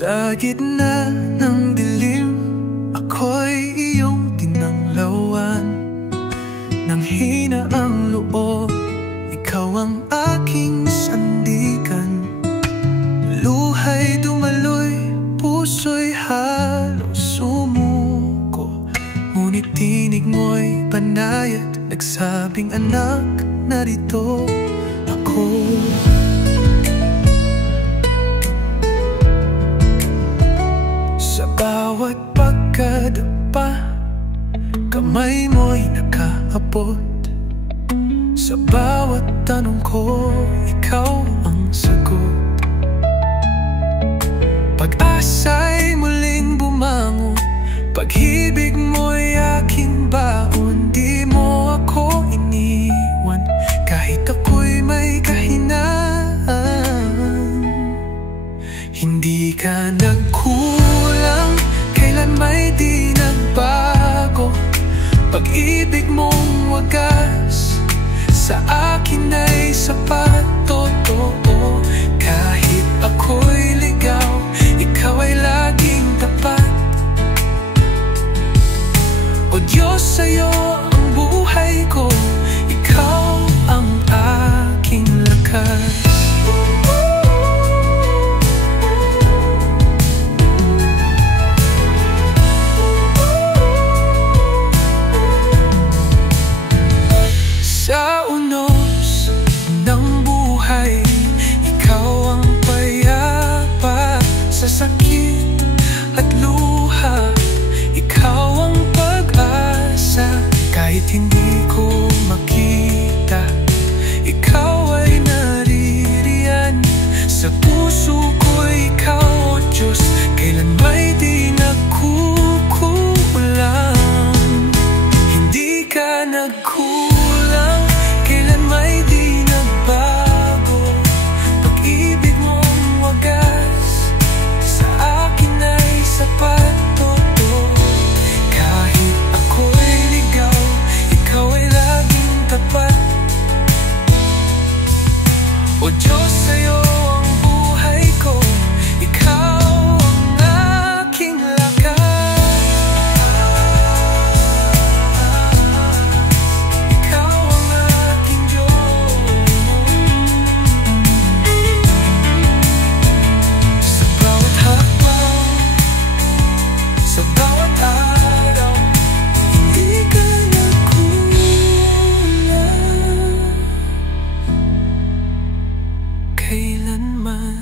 Sa gitna ng dilim, ako'y iyong tinanglawan. Nang hina ang loob, ikaw ang aking sandigan. Luha'y dumaloy, puso'y halos sumuko. Ngunit tinig mo'y panayat, nagsabing anak, narito ako. Sa bawat pagkadapa, kamay mo'y nakaabot. Sa bawat tanong ko, ikaw ang sagot. Pag-asa'y muling bumangon, pag-ibig mo'y aking baon. Di mo ako iniwan, kahit ako'y may kahinaan. Hindi ka nagkulang, kailan may di nagbago. Pag-ibig mong wagas, sa akin ay sapat. Totoo, kahit ako'y ligaw, ikaw ay laging tapat. O Diyos, sa'yo ang buhay ko, ikaw ang aking lakas. Sa unos ng buhay, ikaw ang payapa. Sa sakit at luha, ikaw ang pag-asa. Kahit hindi ko makita, ikaw ay naririyan. Sa puso ko ikaw, O Diyos, kailan may di nagkukulang. Hindi ka nagkulang, kailan may di nagbago. Pag-ibig mong wagas, sa akin ay sapat. Totoo, kahit ako'y ligaw, ikaw ay laging tapat. O Diyos, sa'yo ang buhay ko, ikaw ang aking lakas. Ikaw ang aking Diyos. Sa bawat hakbang, sa bawat araw, hindi ka nagkulang kailanman.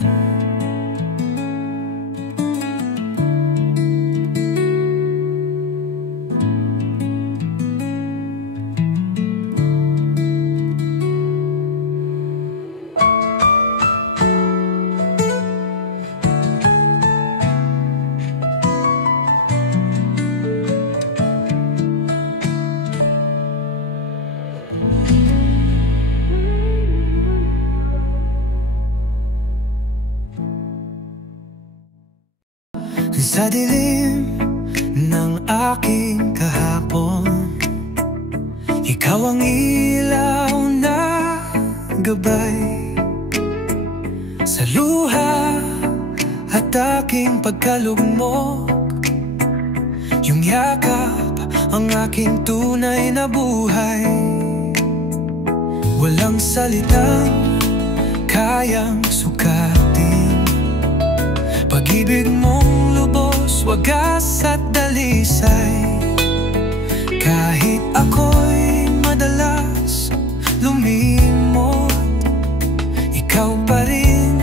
Sa dilim ng aking kahapon, ikaw ang ilaw na gabay. Sa luha at aking pagkalugmok, yung yakap ang aking tunay na buhay. Walang salitang kayang sukatin pag-ibig mong lubos, wagas at dalisay. Kahit ako'y madalas lumimot, ikaw pa rin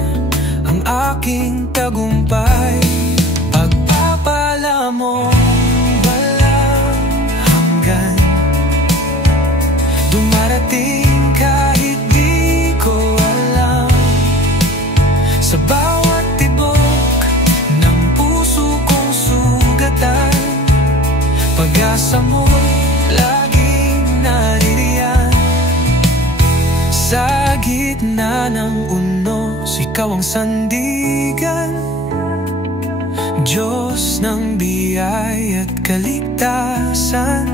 ang aking tagumpay. Pagpapala mo walang hanggan, dumarating kahit di ko alam. Sa bawat pag-asa mo'y laging naririyan. Sa gitna ng unos, ikaw ang sandigan. Diyos ng biyaya at kaligtasan.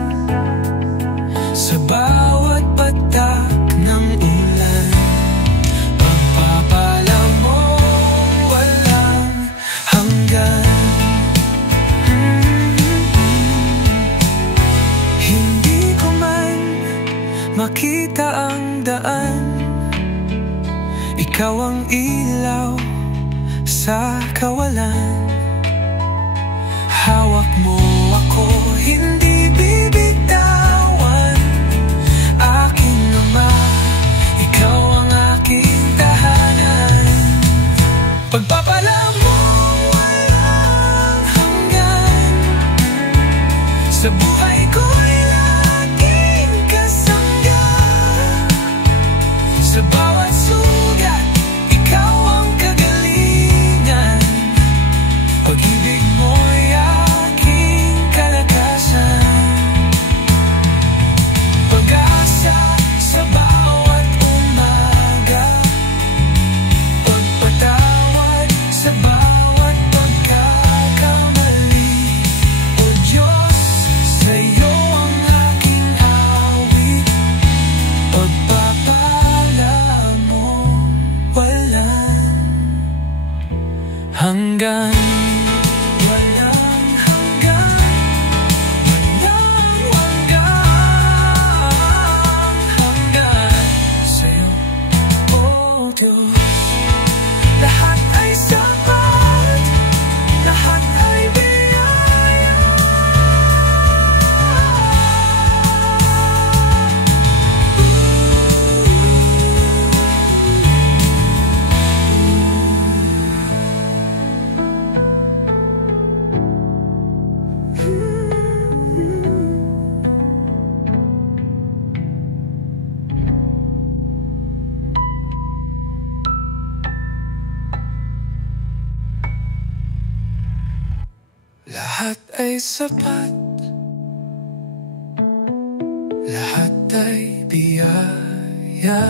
Sa bawat patak ng ulan, pagpapala mo walang hanggan. Ikaw ang ilaw sa kawalan. Hawak mo ako, hindi bibitawan. Aking ama, ikaw ang aking tahanan. Pagpapala mo walang hanggan. Sa buhay ko'y laging kasangga. Sa bawat sugat, ikaw ang kagalingan. Pag-ibig mo'y aking kalakasan. Pag-asa sa bawat umaga. Pagpatawad sa bawat pagkakamali. O Diyos, sa'yo ang aking awit. Pagpapala mo walang hanggan. Walang hanggan. Walang hanggan. Sa'yo, oh Diyos, lahat ay sapat, lahat ay biyaya. Lahat ay sapat, lahat ay biyaya.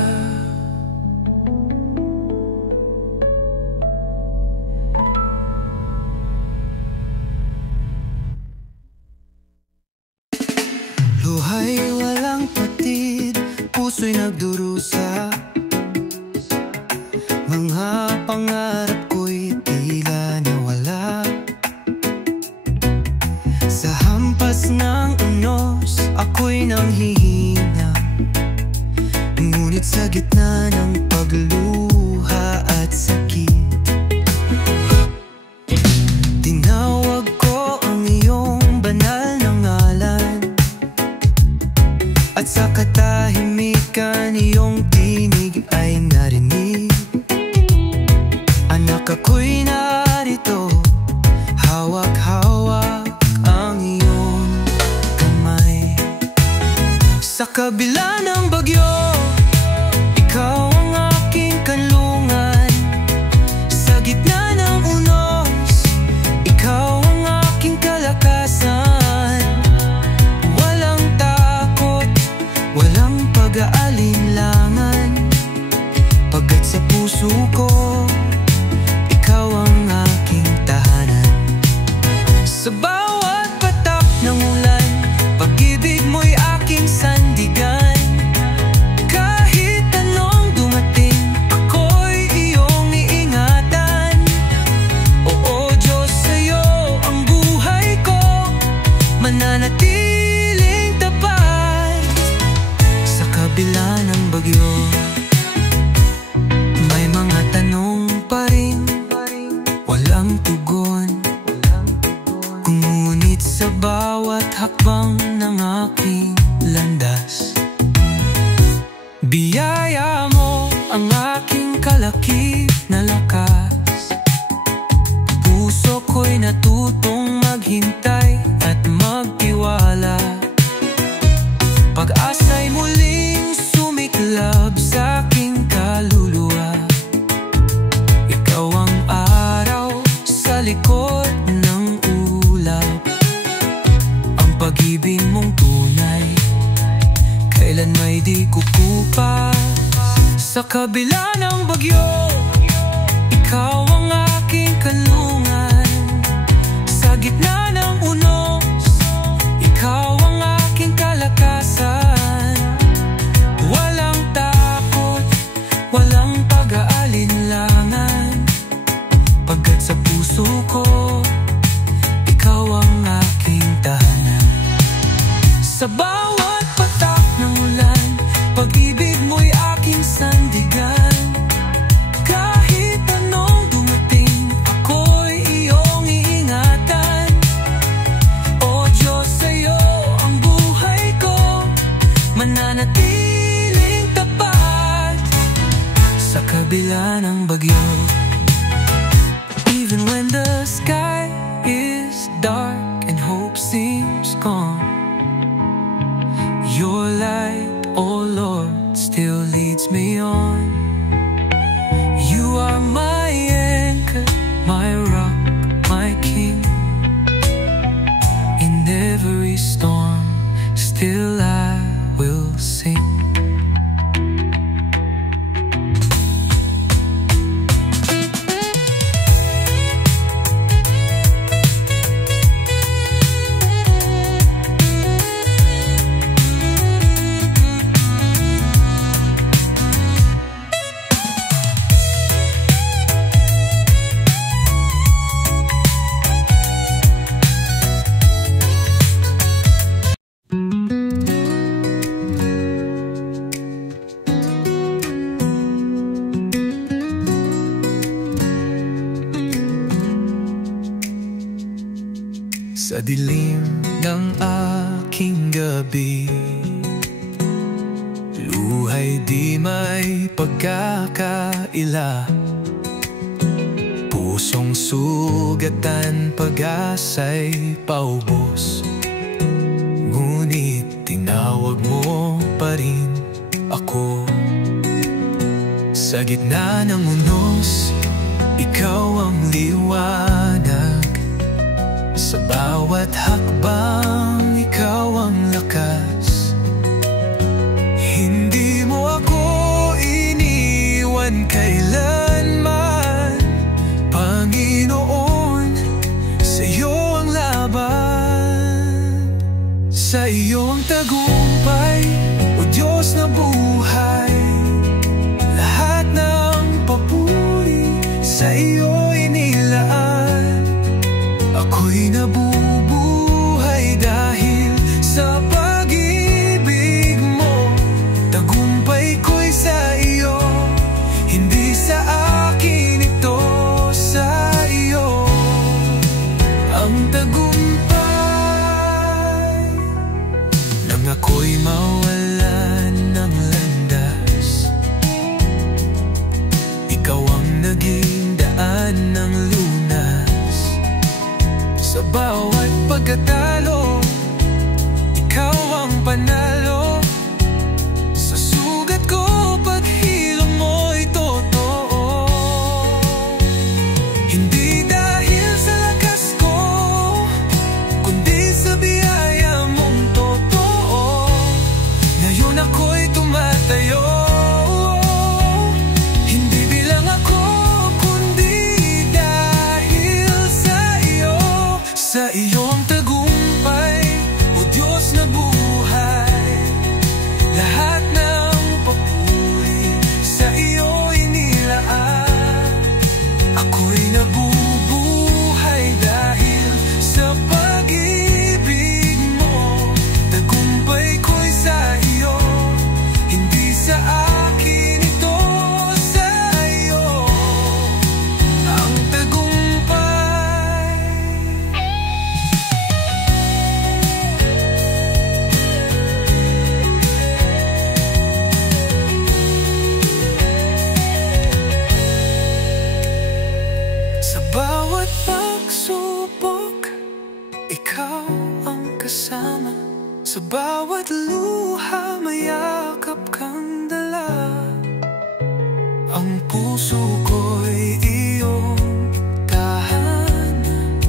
Luhay walang patid, puso'y nagdurusa. Mga pangarap ko'y tila nawala. Sa hampas ng unos, ako'y nanghihina. Ngunit sa gitna ng pagluha at sakit, tinawag ko ang iyong banal na ngalan. At sa katahimikan, iyong tinig ay narinig. Anak, ako'y narito, hawak-hawak ang iyong kamay. Sa kabila ng bagyo, ikaw ang aking kanlungan. Sa gitna ng unos, ikaw ang aking kalakasan. Walang takot, walang pag-aalinlangan. Pagkat sa puso ko, ikaw ang aking tahanan. Sa bawat patak ng ulan, pag-ibig mo'y aking sandigan. Kahit anong dumating, ako'y iyong iingatan. Oo Diyos, sa'yo ang buhay ko mananatiling tapat. Sa kabila ng bagyo, may mga tanong pa rin, walang tugon. Ngunit sa bawat hakbang ng aking landas, biyaya mo ang aking kalakip na lakas. Puso ko'y natutong maghintay at magtiwala. Pag-asa'y muling sumiklab sa aking kaluluwa. Ikaw ang araw sa likod ng ulap. Ang pag-ibig mong tunay, kailan may di kukupas. Sa kabila ng bagyo, ikaw ang aking kanlungan. Sa gitna ng unos, ikaw ang aking kalakasan. Walang takot, walang pag-aalinlangan. Pagkat sa puso ko, ikaw ang aking tahanan. Sa bawat patak ng ulan, pag-ibig mo'y aking sandigan. kabila ng bagyo. Even when the sky is dark and hope seems gone, your light, oh Lord, still leads me on. You are my anchor, my rock, my king. In every storm, still I will sing. Sa dilim ng aking gabi, luhay di may pagkakaila. Pusong sugatan, pag-asa'y paubos, ngunit tinawag mo pa rin ako. Sa gitna ng unos, ikaw ang liwanag. Sa bawat hakbang, ikaw ang lakas. Hindi mo ako iniwan kailanman, Panginoon, sa iyo ang laban. Sa iyo ang tagumpay, o Diyos na buhay. Lahat ng papuri sa iyo inilaan. Ako'y nabubuhay dahil sa pag-ibig mo. Tagumpay ko'y sa iyo, hindi sa akin ito, sa iyo ang tagumpay. Nang ako'y mawalan ng landas, ikaw ang naging daan ng lunas. Sa bawat pagkatalo, ikaw ang panalo. Sa sugat ko, paghilom mo'y totoo. Hindi dahil sa lakas ko, kundi sa biyaya mong totoo. Ngayon ako'y tumatayo. Hindi bilang ako, sa iyo ang tagumpay, o Diyos na buhay. Lahat ng papuri sa iyo inilaan. Ako'y nabubuhay dahil sa pag-ibig mo. Tagumpay ko'y sa iyo, hindi sa akin ito, sa iyo ang tagumpay. Bawat pagsubok, ikaw ang kasama. Sa bawat luha, mayakap kang dala. Ang puso ko'y iyong tahanan.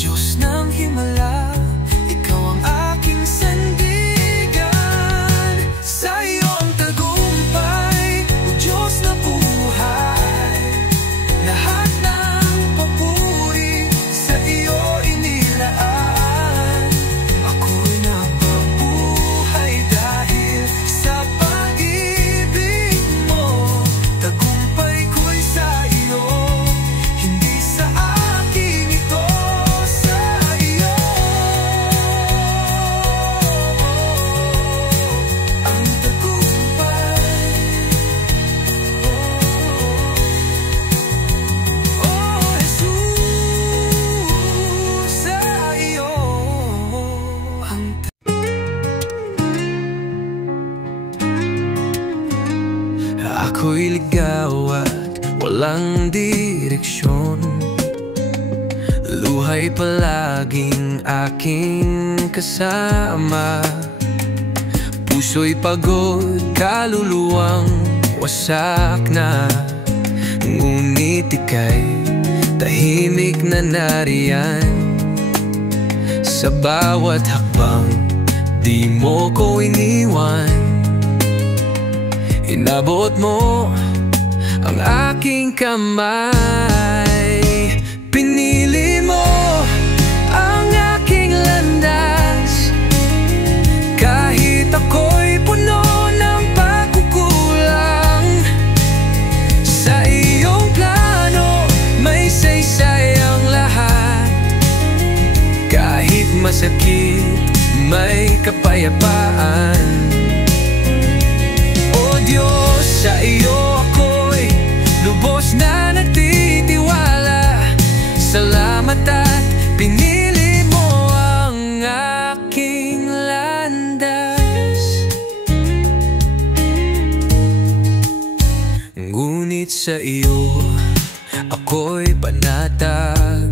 Diyos ng himala, ikaw ang aking sandigan. Sa iyo ang tagumpay, o Diyos na buhay. Lahat sa pag-ibig mo. Tagumpay ko'y sa iyo. walang direksyon. Luha'y palaging aking kasama. Puso'y pagod, kaluluwang wasak na. Ngunit ika'y tahimik na nariyan. Sa bawat hakbang, di mo ko iniwan. Inabot mo ang aking kamay. Pinili mo ang aking landas, kahit ako'y puno ng pagkukulang. Sa iyong plano, may saysay ang lahat. Kahit masakit, may kapayapaan. O Diyos, sa iyo ako'y lubos na nagtitiwala. Salamat at pinili mo ang aking landas. Ngunit sa iyo ako'y panatag.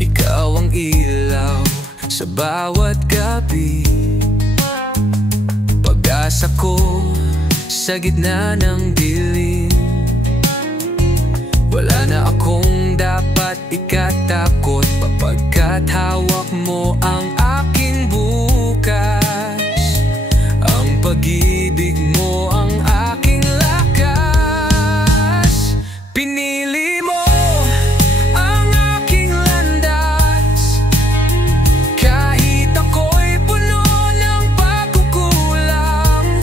Ikaw ang ilaw sa bawat gabi. Pag-asa ko sa gitna ng dilim. Wala na akong dapat ikatakot, sapagkat hawak mo ang aking bukas. Ang pag-ibig mo ang aking lakas. Pinili mo ang aking landas, kahit ako'y puno ng pagkukulang.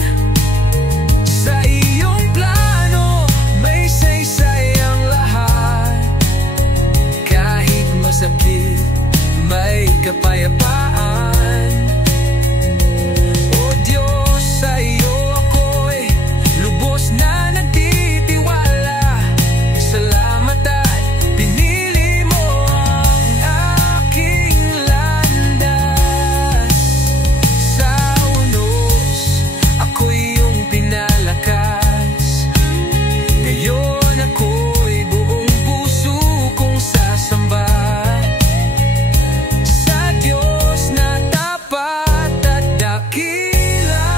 Sa iyong plano, may saysay ang lahat. Kahit masakit, may kapayapaan. O Diyos, sa iyo ako'y lubos na nagtitiwala. Salamat at pinili mo ang aking landas. Sa unos, ako'y iyong pinalakas. Ngayon ako'y buong puso kong sasamba sa Diyos na tapat at dakila.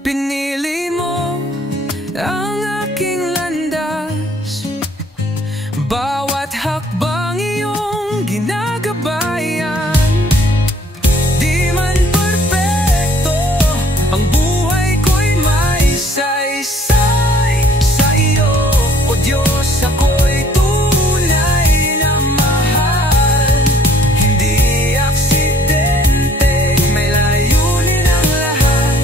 Pinili mo ang aking landas, bawat hakbang iyong ginagabayan. Di man perpekto ang buhay ko'y may saysay. Sa iyo, O Diyos, ako'y tunay na mahal. Hindi aksidente, may layunin ang lahat.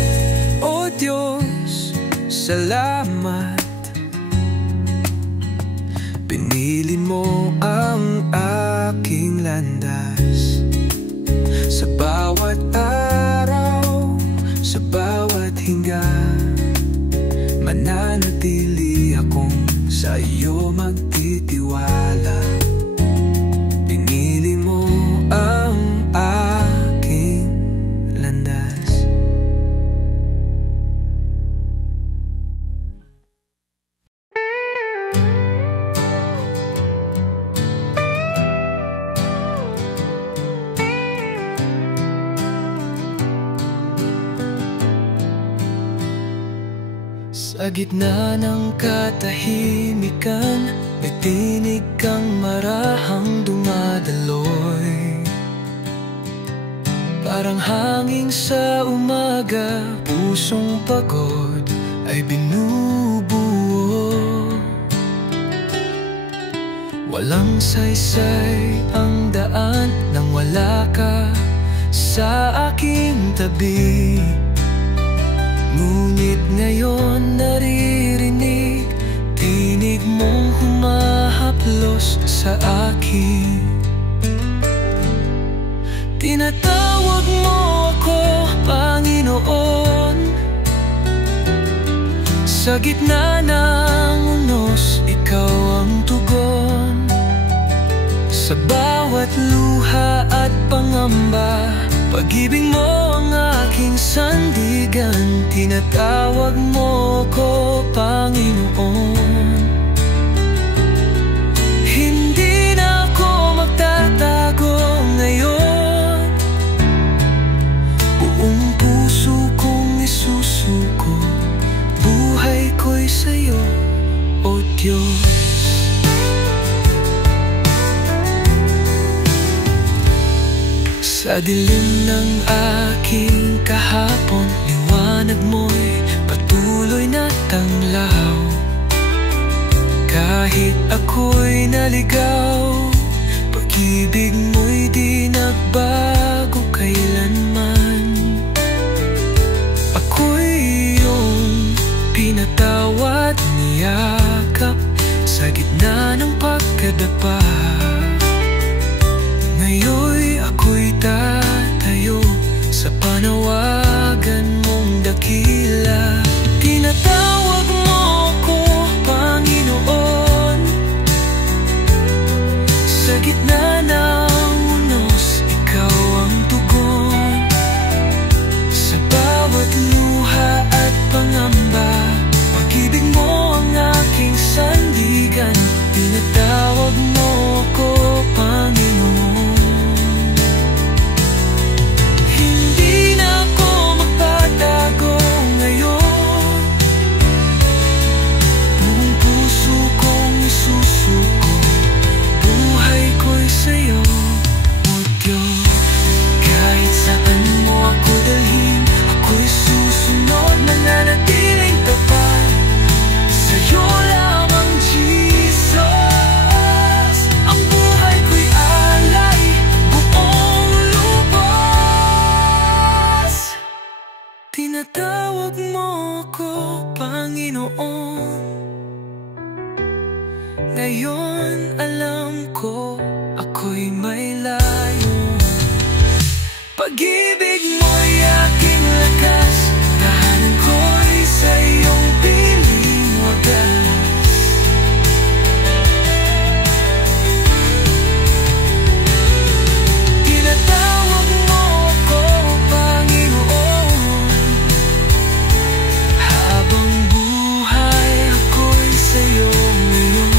O Diyos, salamat. Pinili mo ang aking landas. Sa bawat araw, sa bawat hinga, mananatili akong sa iyo magtitiwala. Pinili mo ang aking landas. Sa gitna ng katahimikan, may tinig kang marahang dumadaloy. Parang hangin sa umaga, pusong pagod ay binubuo. Walang saysay ang daan nang wala ka sa aking tabi. Ngunit ngayon naririnig tinig mong humahaplos sa akin. Tinatawag mo ako, Panginoon. Sa gitna ng unos, ikaw ang tugon. Sa bawat luha at pangamba, Pag-ibig mo ang aking sandigan, tinatawag mo ko Panginoon. Hindi na ako magtatago ngayon, buong puso kong isusuko, buhay ko'y sa'yo, O Diyos. Sa dilim ng aking kahapon, liwanag mo'y patuloy na tanglaw. Kahit ako'y naligaw, pag-ibig mo'y di nagbago kailanman. Ako'y iyong pinatawad, niyakap sa gitna ng pagkadapa. Ngayon'y ako'y tatayo sa panawagan mong dakila. Tinatawag mo ko Panginoon, sa gitna ng unos, ikaw ang tugon. Sa bawat luha at pangamba, pag-ibig mo ang aking sandigan, tinatawag mo ko Panginoon. Sa'yo, O Diyos. Kahit saan mo ako dalhin, ako'y susunod, mananatiling tapat sa'yo lamang, Jesus. Ang buhay ko'y alay, buong lubos. Tinatawag mo ko Panginoon. Ngayon alam ko ako'y may layo. Pag-ibig mo'y aking lakas, tahanan ko'y sa iyong piling wagas. Tinatawag mo ko Panginoon. Habang buhay ako'y sa iyo ngayon,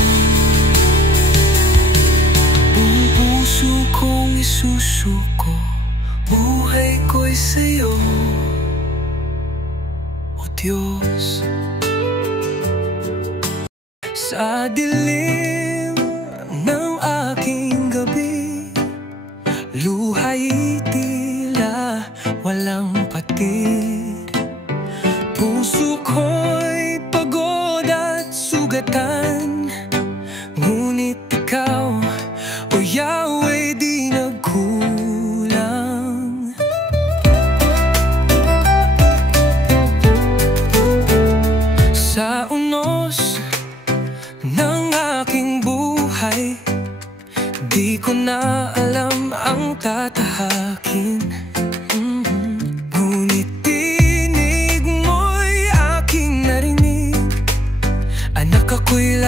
puso kong isusuko, buhay ko'y sa'yo, O Diyos. Sa dilim ng aking gabi, luha'y tila walang patid. Puso ko'y pagod at sugatan, ngunit ikaw, O Yahweh, di nagkulang. Sa unos ng aking buhay, di ko na alam ang tatahakin. Ngunit tinig mo'y aking narinig, anak ako'y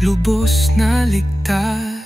lubos na ligtas.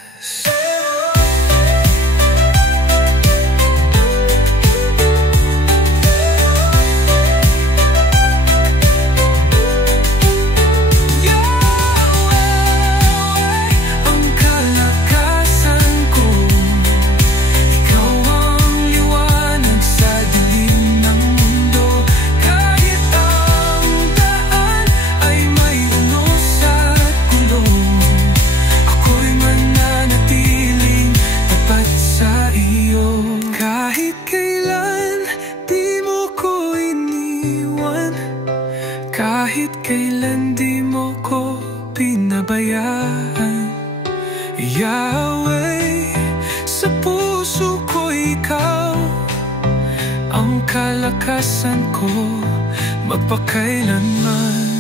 Kahit kailan di mo ko pinabayaan, Yahweh, sa puso ko ikaw ang kalakasan ko magpakailanman.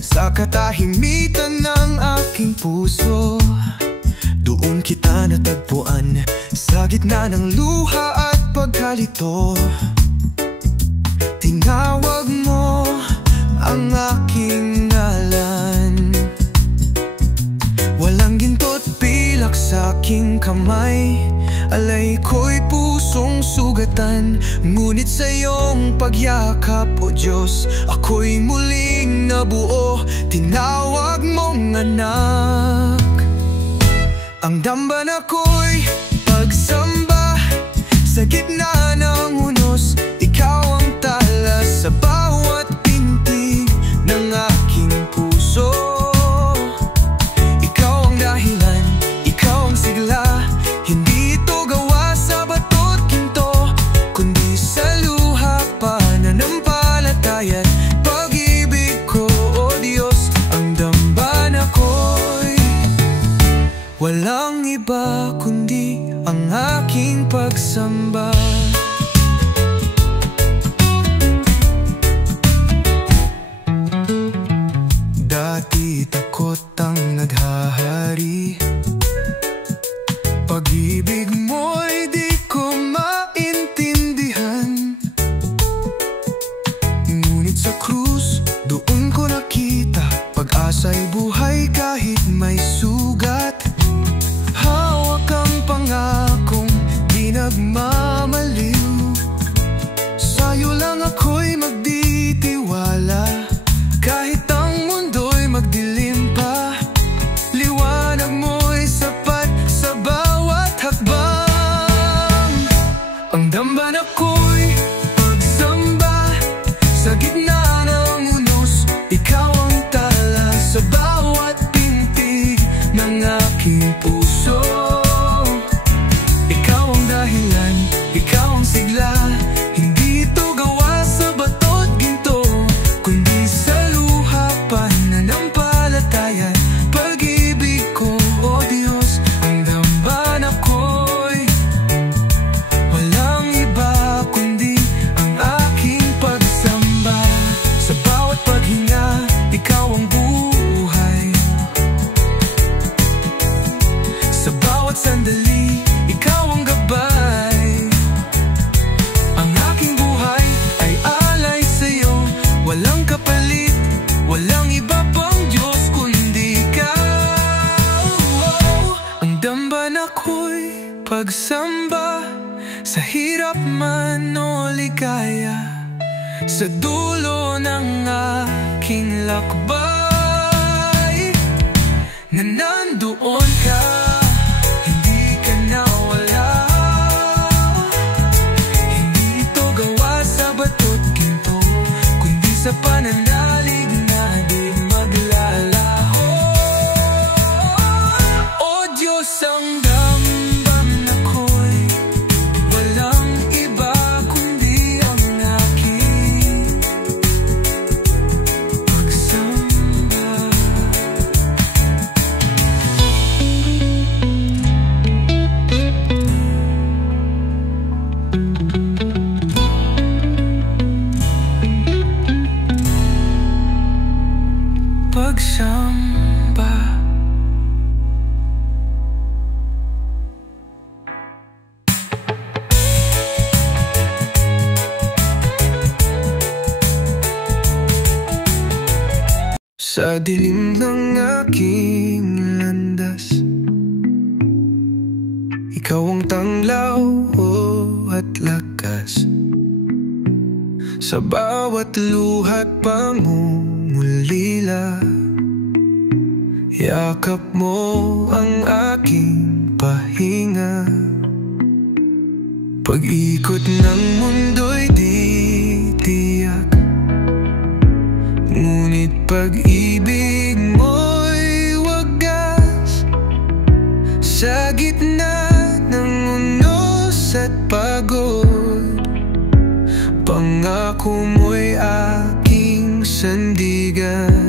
Sa katahimikan ng aking puso, doon kita natagpuan. Sa gitna ng luha at pagkalito, tinawag mo ang aking ngalan. Walang ginto't pilak sa aking kamay, alay ko'y pusong sugatan. Ngunit sa iyong pagyakap, O Diyos, ako'y muling nabuo. Tinawag mong anak. Ang damban ako'y pagsamba. Sa gitna ng unos, ikaw ang tala sa bawat pintig ng aking puso. Ikaw ang dahilan, ikaw ang sigla. Hindi ito gawa sa bato't ginto, kundi sa luha pananampalataya at pag-ibig ko, O Diyos. Ang damban ako'y walang iba kundi ang aking pagsamba. Dati takot ang naghahari, pag-ibig mo'y di ko maintindihan. Ngunit sa krus, doon ko nakita pag-asa'y buhay kahit may sugat. Hawak ang pangakong di nagmamaliw. Sa'yo lang ako'y magditiwala, kahit ang mundo'y magdilim pa. Liwanag mo'y sapat sa bawat hakbang. Ang damban ako'y pagsamba. Sa gitna ng unos, ikaw ang tala sa bawat pintig ng aking puso. Ikaw ang dahilan, ikaw ang sigla. Hindi ito gawa sa bato't ginto, kundi sa luha pananampalataya at pag-ibig ko, O Diyos. Ang damban ako'y walang iba kundi ang aking pagsamba. Sa bawat paghinga, ikaw ang buhay. Sa bawat sandali, ikaw ang gabay. Ang aking buhay ay alay sa'yo, walang kapalit, walang iba pang Diyos kundi ikaw. Ang damban ako'y pagsamba. Sa hirap man o ligaya, sa dulo ng aking lakbay, na nandoon ka, hindi ka nawala. Hindi ito gawa sa bato't ginto, kundi sa pananalig na di maglalaho. O Diyos, ang damban ako'y walang iba kundi ang aking pagsamba. pagsamba. Sa dilim ng aking landas, ikaw ang tanglaw at lakas. Sa bawat luha't pangungulila, yakap mo ang aking pahinga. Pag-ikot ng mundo'y di tiyak, ngunit pag-ibig mo'y wagas. Sa gitna ng unos at pagod, pangako mo'y aking sandigan.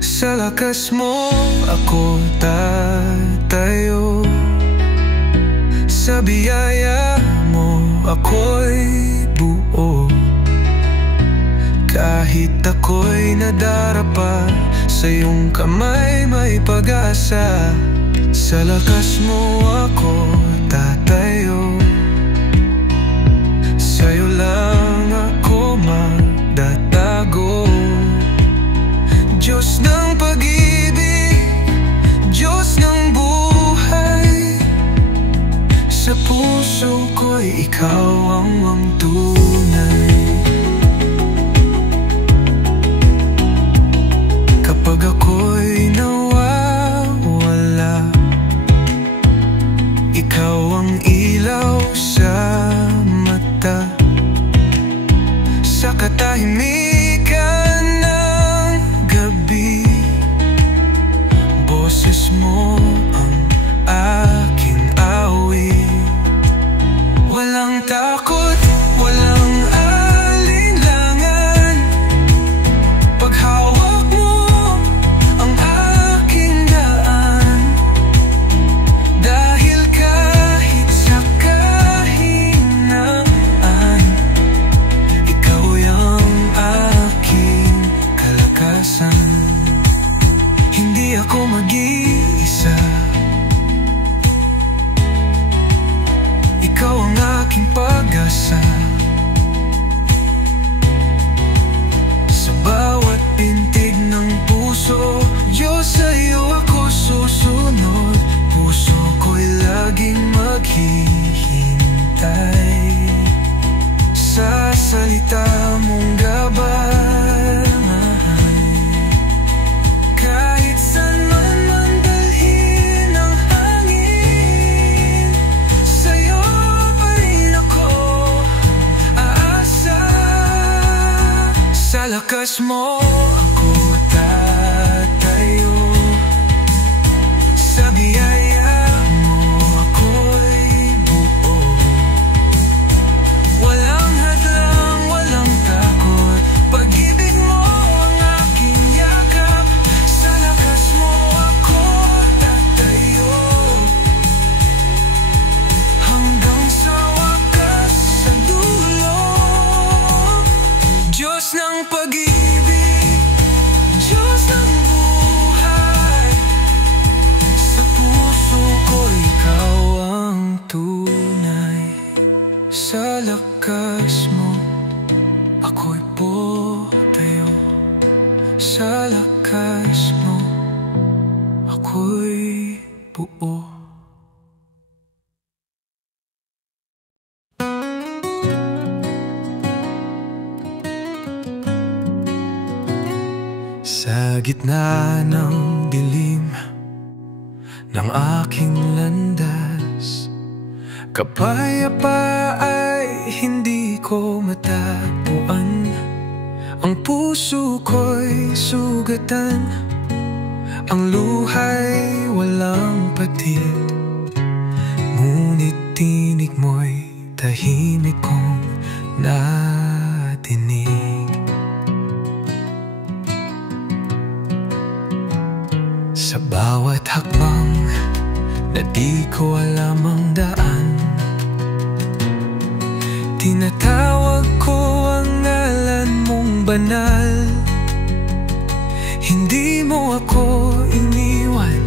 Sa lakas mo ako tatayo, sa biyaya mo ako'y buo. Kahit ako'y nadarapa, sa iyong kamay may pag-asa. Sa lakas mo ako tatayo, sa'yo lang ako magtatago. Diyos ng pag-ibig, Diyos ng buhay, sa puso ko'y ikaw ang tunay. Kapag ako'y nawawala, ikaw ang ilaw sa mata. Sa katahimikan ng gabi, boses mo ang aking awit. Walang takot, walang alinlangan, paghawak mo ang aking daan. Dahil kahit sa kahinaan, ikaw ang aking kalakasan. Hindi ako mag-iisa, ikaw ang aking pag-asa. Sa bawat pintig ng puso, Diyos, sa'yo ako susunod. Puso ko'y laging maghihintay sa salita mong gabay. Kahit saan man mandalhin ang hangin, sa'yo pa rin ako aasa. Sa lakas mo ako tatayo, sa biyaya mo ako'y buo. Walang hadlang, walang takot, pag-ibig mo ang aking yakap. Sa lakas mo ako tatayo, hanggang sa wakas, sa dulo. Diyos ng pag-ibig, Diyos ng buhay, sa puso ko ikaw ang tunay. Sa lakas mo ako'y patayo, sa lakas mo ako'y buo. Sa gitna ng dilim ng aking landas, kapayapa ay hindi ko matagpuan. Ang puso ko'y sugatan, ang luha'y walang patid. Ngunit tinig mo'y tahimik kong nadinig. Sa bawat hakbang na di ko alam ang daan, tinatawag ko ang ngalan mong banal. Hindi mo ako iniwan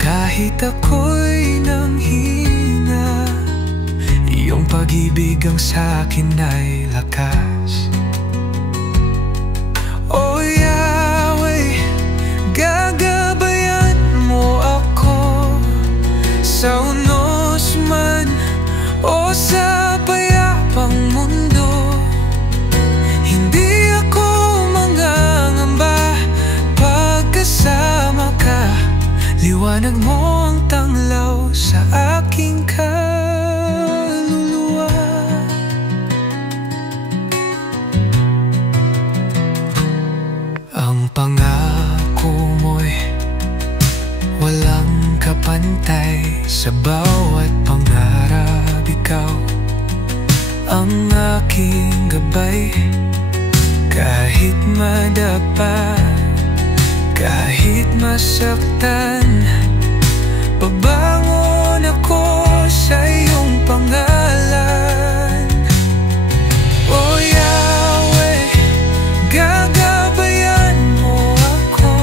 kahit ako'y nanghina. Iyong pag-ibig ang sa'kin ay lakas. O Yahweh, gagabayan mo ako sa unos man o sa payapang mundo. Hindi ako mangangamba pagkasama ka. Liwanag mo ang tanglaw sa aking kaluluwa. Ang pangako mo'y walang kapantay. Sa bawat pangarap ikaw ang aking gabay. Kahit madapa, kahit masaktan, babangon ako sa iyong pangalan. O Yahweh, gagabayan mo ako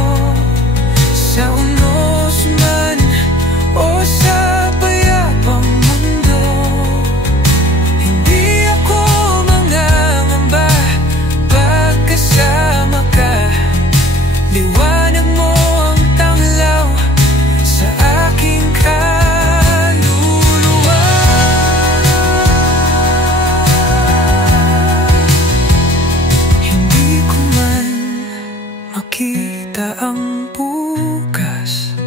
sa unos man o sa payapang mundo. Hindi ako mangangamba pagkasama ka. Liwanag mo ang tanglaw sa aking kaluluwa. Hindi ko man makita ang bukas,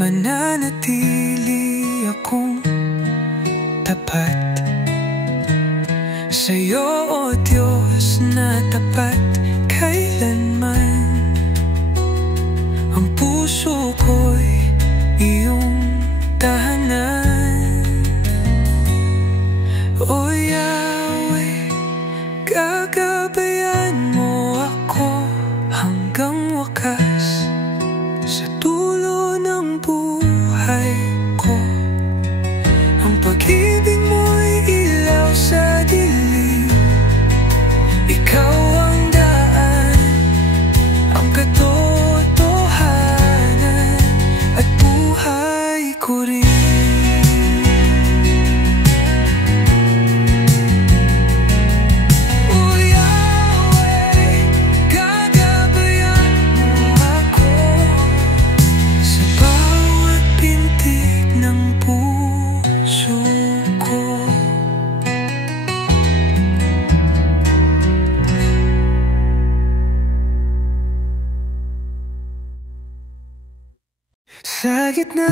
mananatili akong tapat sa'yo, O Diyos na tapat kailanman. Ang puso ko'y iyong tahanan. O Yahweh, gagabayan mo ako hanggang wakas sa dulo ng buhay ko. Ang pag-ibig mo'y ilaw sa dilim. Ikaw ang daan, ang katotohanan at buhay ko rin. O Yahweh, gagabayan mo ako sa bawat pintig ng puso ko. Sa gitna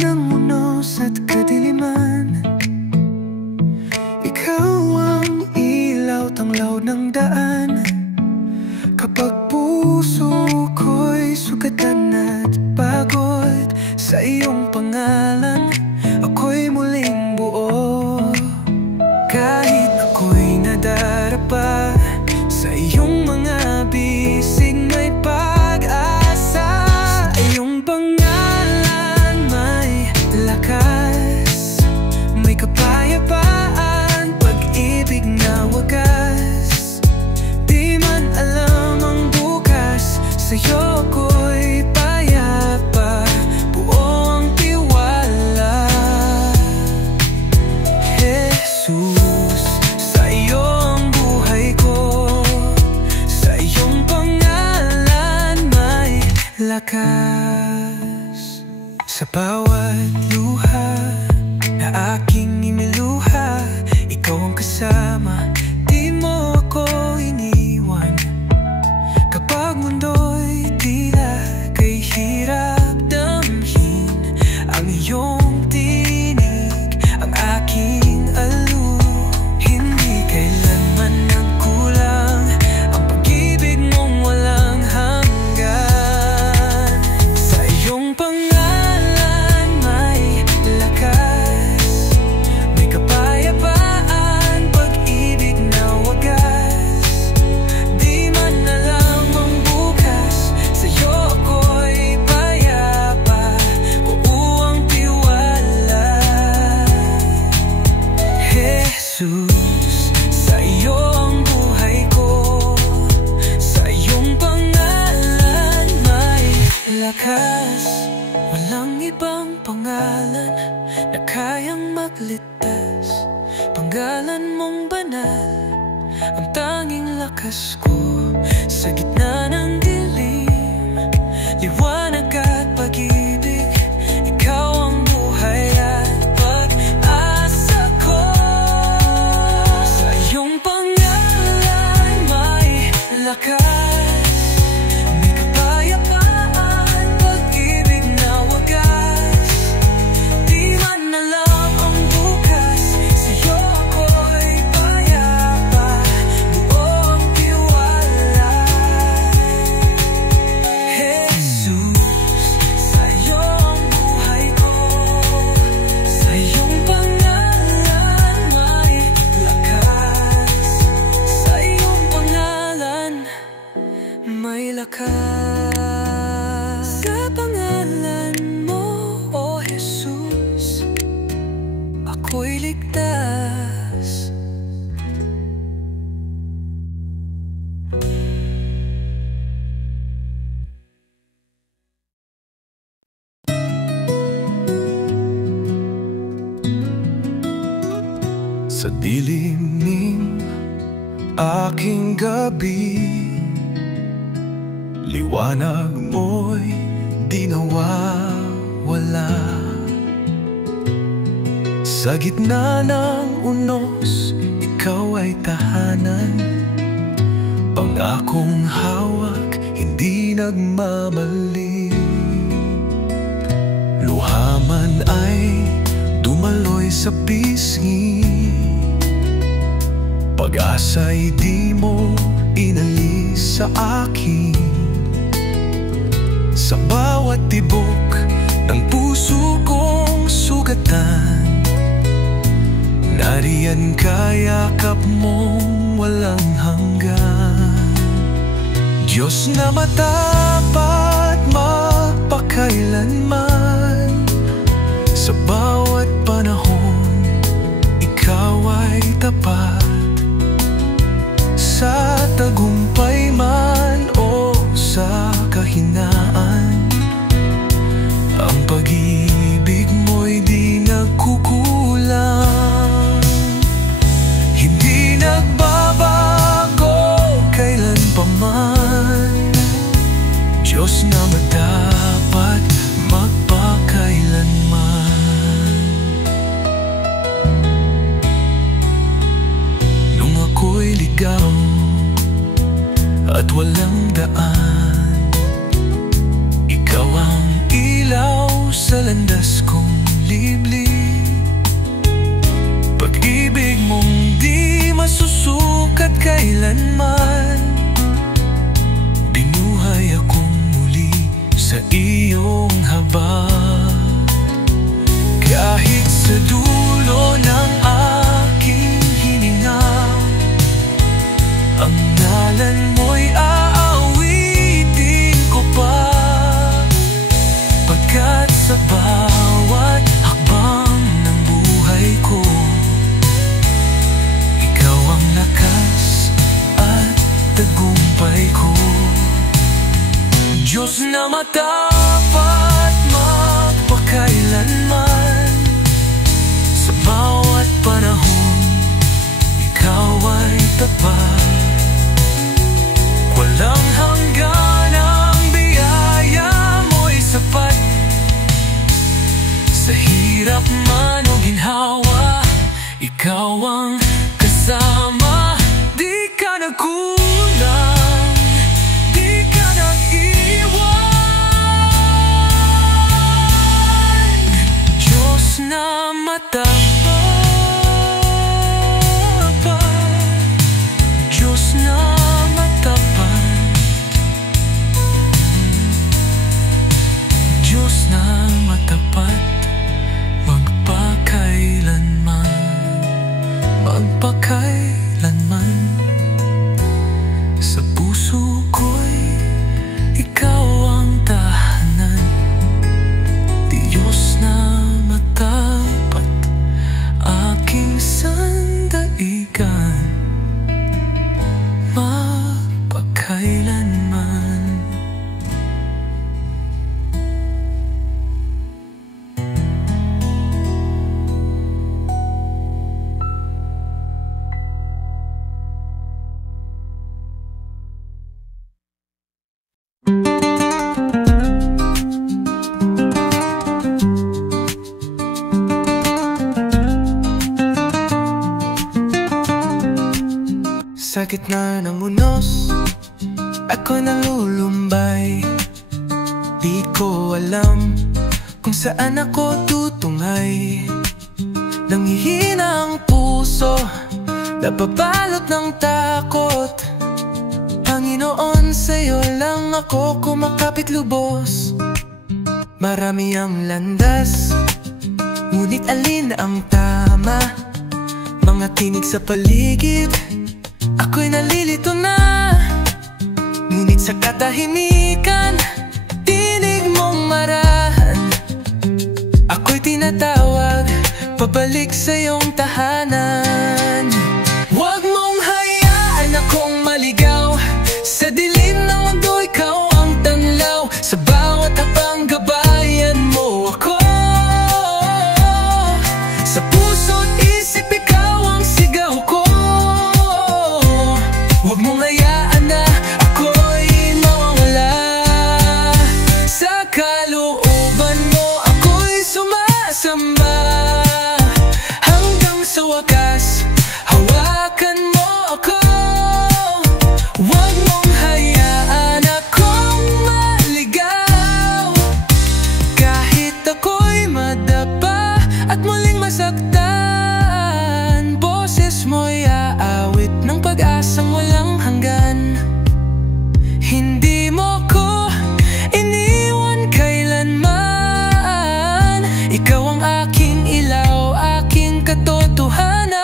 ng unos at kadiliman, ikaw ang ilaw, tanglaw ng daan. Kapag puso ko'y sugatan at pagod, sa iyong pangalan ako'y muling buo. Kahit ako'y nadarapa sa iyong mga bisig, may pag-asa. Sa iyong pangalan may lakas, may kapayapaan, pag-ibig na wagas. Di man alam ang bukas, sa'yo ako'y payapa, buo ang tiwala. Jesus, sa iyo ang buhay ko, sa iyong pangalan may lakas. Sa bawat luha na aking iniluha, ikaw ang kasama, di mo ako iniwan. Kapag mundo'y tila kay hirap damhin, ang iyong tinig ang aking alulu. Hindi kailanman nagkulang ang pag-ibig mong walang hanggan. Sa iyong pangalan may lakas, may kapayapaan, pag-ibig lakas, walang ibang pangalan na kayang magligtas. Pangalan mong banal, ang tanging lakas ko. Sa gitna ng dilim, liwanag at pag-ibig, ikaw ang buhay at pag-asa ko. Sa iyong pangalan may lakas, may kapayapaan, pag-ibig na wagas. Di man alam ang bukas, sa iyo ako'y payapa, buong tiwala. Jesus, sa iyo ang buhay ko. Sa iyong pangalan may lakas, sa iyong pangalan may lakas. Sa pangalan mo, O Jesus, ako'y ligtas. Sa dilim ng aking gabi, liwanag mo'y di nawawala. Sa gitna ng unos, ikaw ay tahanan. Pangakong hawak, hindi nagmamali. Luha man ay dumaloy sa pisngi, pag-asa'y di mo inalis sa akin. Sa bawat tibok ng puso kong sugatan, nariyan ka, yakap mong walang hanggan. Diyos na matapat magpakailanman, sa bawat panahon ikaw ay tapat. Sa tagumpay man o sa kahinaan, ang pag-ibig mo'y di nagkukulang. Hindi nagbabago kailan pa man, Diyos na matapat magpakailanman. Nung ako'y ligaw at walang daan, ikaw ang ilaw sa landas kong liblib. Pag-ibig mong di masusukat kailanman, binuhay akong muli sa iyong habag. Kahit sa dulo ng aking hininga, ang ngalan mo'y aawitin ko pa. Pagkat sa bawat hakbang ng buhay ko, ikaw ang lakas at tagumpay ko. Diyos na matapat magpakailanman, sa bawat panahon ikaw ay tapat. Walang hanggan ang biyaya mo'y sapat. Sa hirap man o ginhawa, ikaw ang kasama. Di ka nagkulang, di ka nag-iwan. Diyos na matapat, Diyos na matapat, gitna ng unos, ako'y nalulumbay. Di ko alam kung saan ako tutungay. Nanghihina ang puso, napabalot ng takot. Panginoon, sa'yo lang ako kumakapit lubos. Marami ang landas, ngunit alin ang tama? Mga tinig sa paligid, ako'y nalilito na. Ngunit sa katahimikan, tinig mong marahan. Ako'y tinatawag, pabalik sa iyong tahanan. Huwag mong hayaan akong maligaw. Sa dilim ng mundo, ikaw ang tanlaw. Sa bawat hakbang, gabayan mo ako. Sa puso't isip, ikaw ang sigaw ko. Huwag mong hayaan na ako'y mawawala. Sa kalooban mo, ako'y sumasamba. Hanggang sa wakas, hawakan mo ako. Huwag mong hayaan akong maligaw. Kahit ako'y madapa at muling masaktan, boses mo'y aawit ng pag-asang walang hanggan. Hindi mo ko iniwan kailanman. Ikaw ang aking ilaw, aking katotohanan.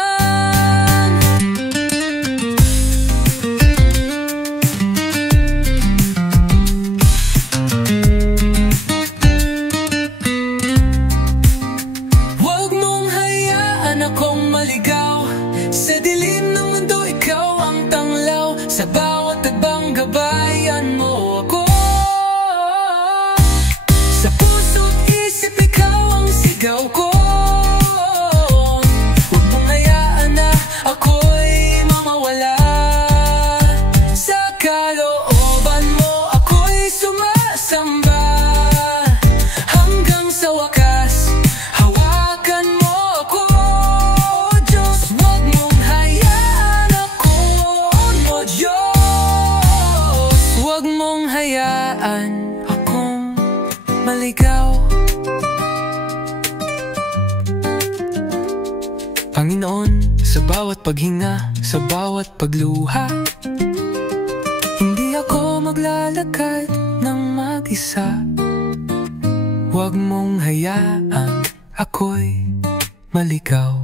Huwag mong hayaan akong maligaw. Sa dilim ng mundo, ikaw ang tanglaw. Sa bawat tagbang, gabayan mo ako. Sa puso't isip, ikaw ang sigaw ko. Huwag mong hayaan na ako'y mamawala. Sa kalooban mo, ako'y sumasamba. Hanggang sa wakas, hawakan mo ako. Diyos, huwag mong hayaan ako. Oh Diyos, huwag mong hayaan akong maligaw. Panginoon, sa bawat paghinga, sa bawat pagluha, hindi ako maglalakad ng mag-isa. Huwag mong hayaan ako'y maligaw.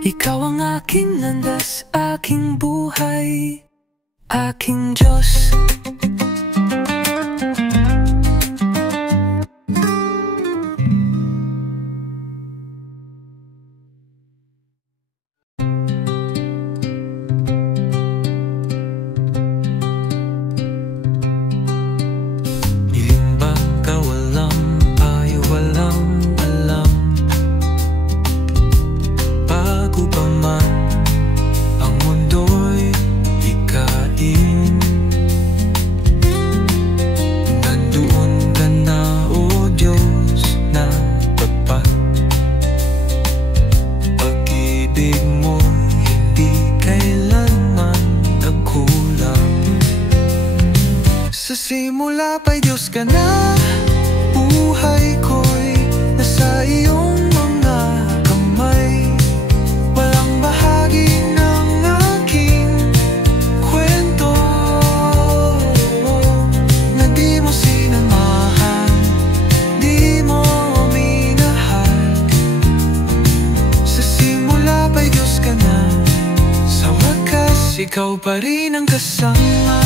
Ikaw ang aking landas, aking buhay, aking Diyos. Ilimba ka walang payo, walang alam. Bago pa man ang mundo'y hikain, nandoon ka na, o Diyos, na tapat. Pag-ibig mo hindi kailanman nagkulang. Sa simula pa'y Diyos ka na. Buhay ko'y nasa iyong mga kamay. Walang bahagi ng aking kwento na di mo sinamahan, di mo minahal. Sa simula pa'y Diyos ka na. Sa wakas, ikaw pa rin ang kasama.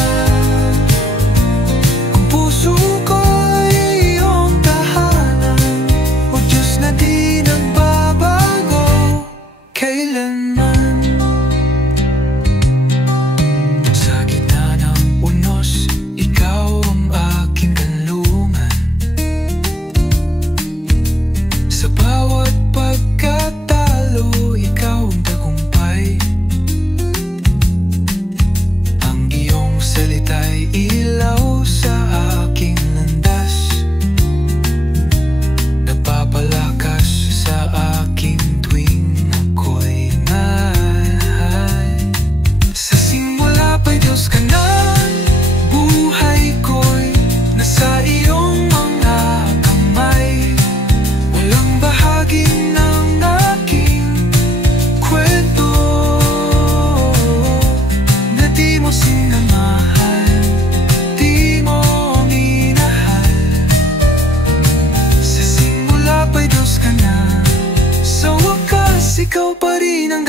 Kung puso ko'y iyong tahanan, o Diyos na di nagbabago kailanman. Sa gitna ng unos, ikaw ang aking kanlungan. Sa bawat pagkatalo, ikaw ang tagumpay. Ang iyong salita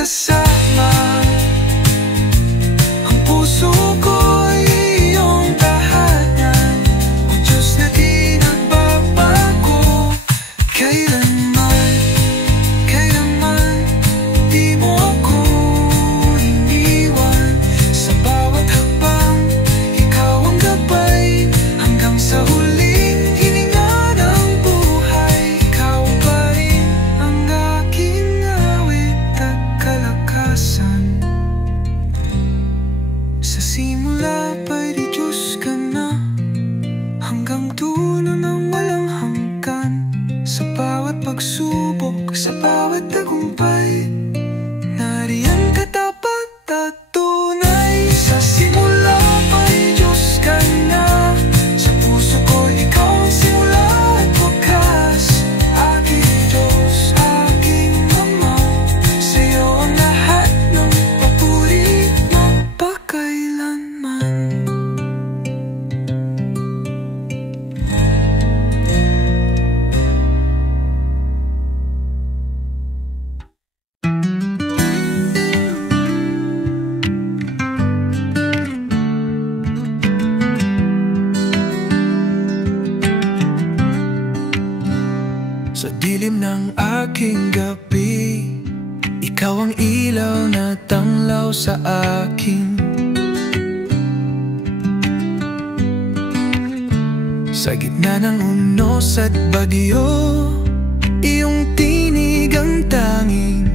kasama. Ang puso ko'y iyong tahanan, o Diyos na di nagbabago. Kailanman, kailanman di mo ako iniwan. Sa bawat hakbang, ikaw ang gabay, hanggang sa huling hininga ng buhay. Ikaw pa rin ang aking awit at kalakasan. Sa simula pa'y di Diyos ka na, hanggang dulo ng walang hanggan. Sa bawat pagsubok, sa bawat tagumpay, nariyan ka tapat at tunay. Sa simula pa'y Diyos ka na, sa puso ko ikaw ang simula at wakas. Aking Diyos, aking Ama, sa'yo ang lahat ng papuri magpakailanman. Sa dilim ng aking gabi, ikaw ang ilaw na tanglaw sa akin. Sa gitna ng unos at bagyo, iyong tinig ang tanging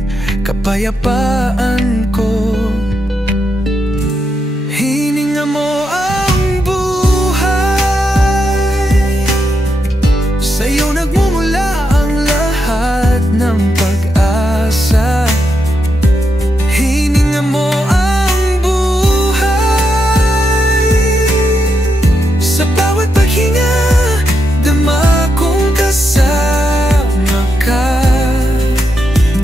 kapayapaan ko. Hininga mo ang buhay, sa'yo nagmumula ang lahat ng pag-asa. Hininga mo ang buhay, sa bawat paghinga, dama kong kasama ka.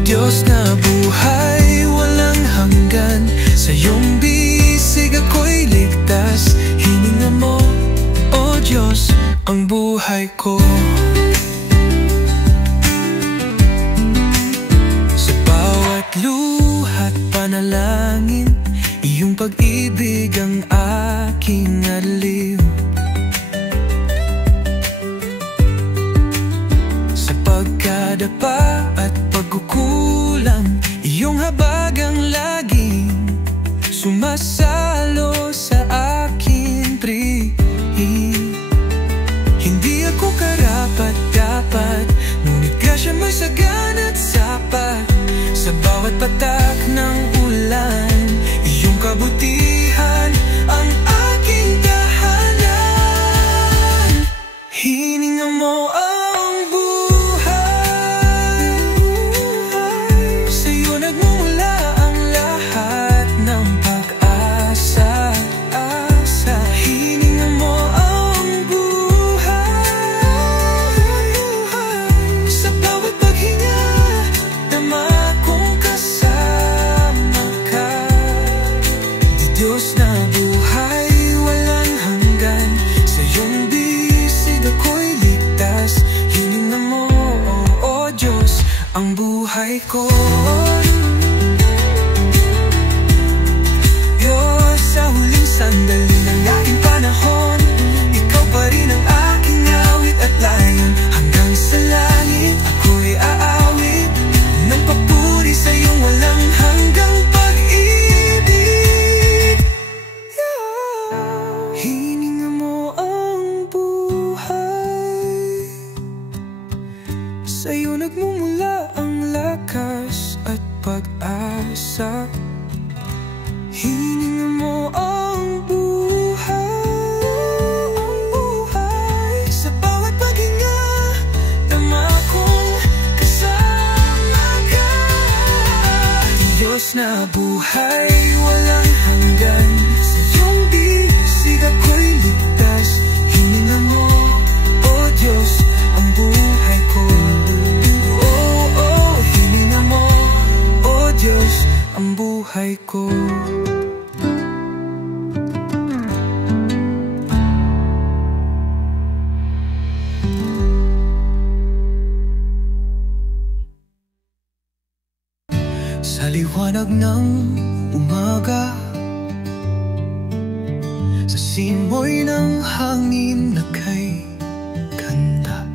Diyos na buhay, walang hanggan, sa iyong bisig ako'y ligtas. Hininga mo, O Diyos, ang buhay ko. Sa bawat luha't panalangin, iyong pag-ibig ang aking aliw. Sa pagkadapa at pagkukulang, iyong habag ang laging sumasalo sa akin, Hindi ako karapat-dapat, ngunit grasya mo'y sagan at sapat. Sa bawat patak ng ulan, iyong kabutihan ang aking tahanan. Hininga mo ang buhay, sa'yo nagmumula ang lahat ng pag-asa. Hininga mo ang buhay, sa bawat paghinga, dama kong kasama ka. Di Diyos na buhay, walang hanggan, sa iyong bisig ako'y ligtas. Hininga mo, O Diyos, ang buhay ko. Diyos, sa huling sandali ng aking panahon, ikaw pa rin ang aking awit at layan. Hanggang sa langit ako'y aawit ng papuri sa iyong walang hanggang pag-ibig. Hininga mo ang buhay, sa'yo nagmumula ang lakas. liwanag ng umaga, sa simoy ng hangin na kay ganda,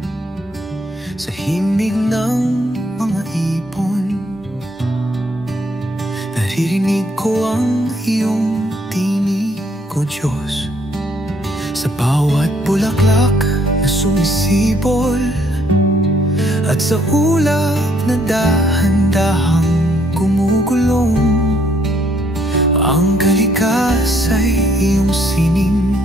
sa himig ng mga ibon, naririnig ko ang iyong tinig, O Diyos. Sa bawat bulaklak na sumisibol, at sa ulap na dahan-dahang gumugulong, ang kalikas ay iyong sining,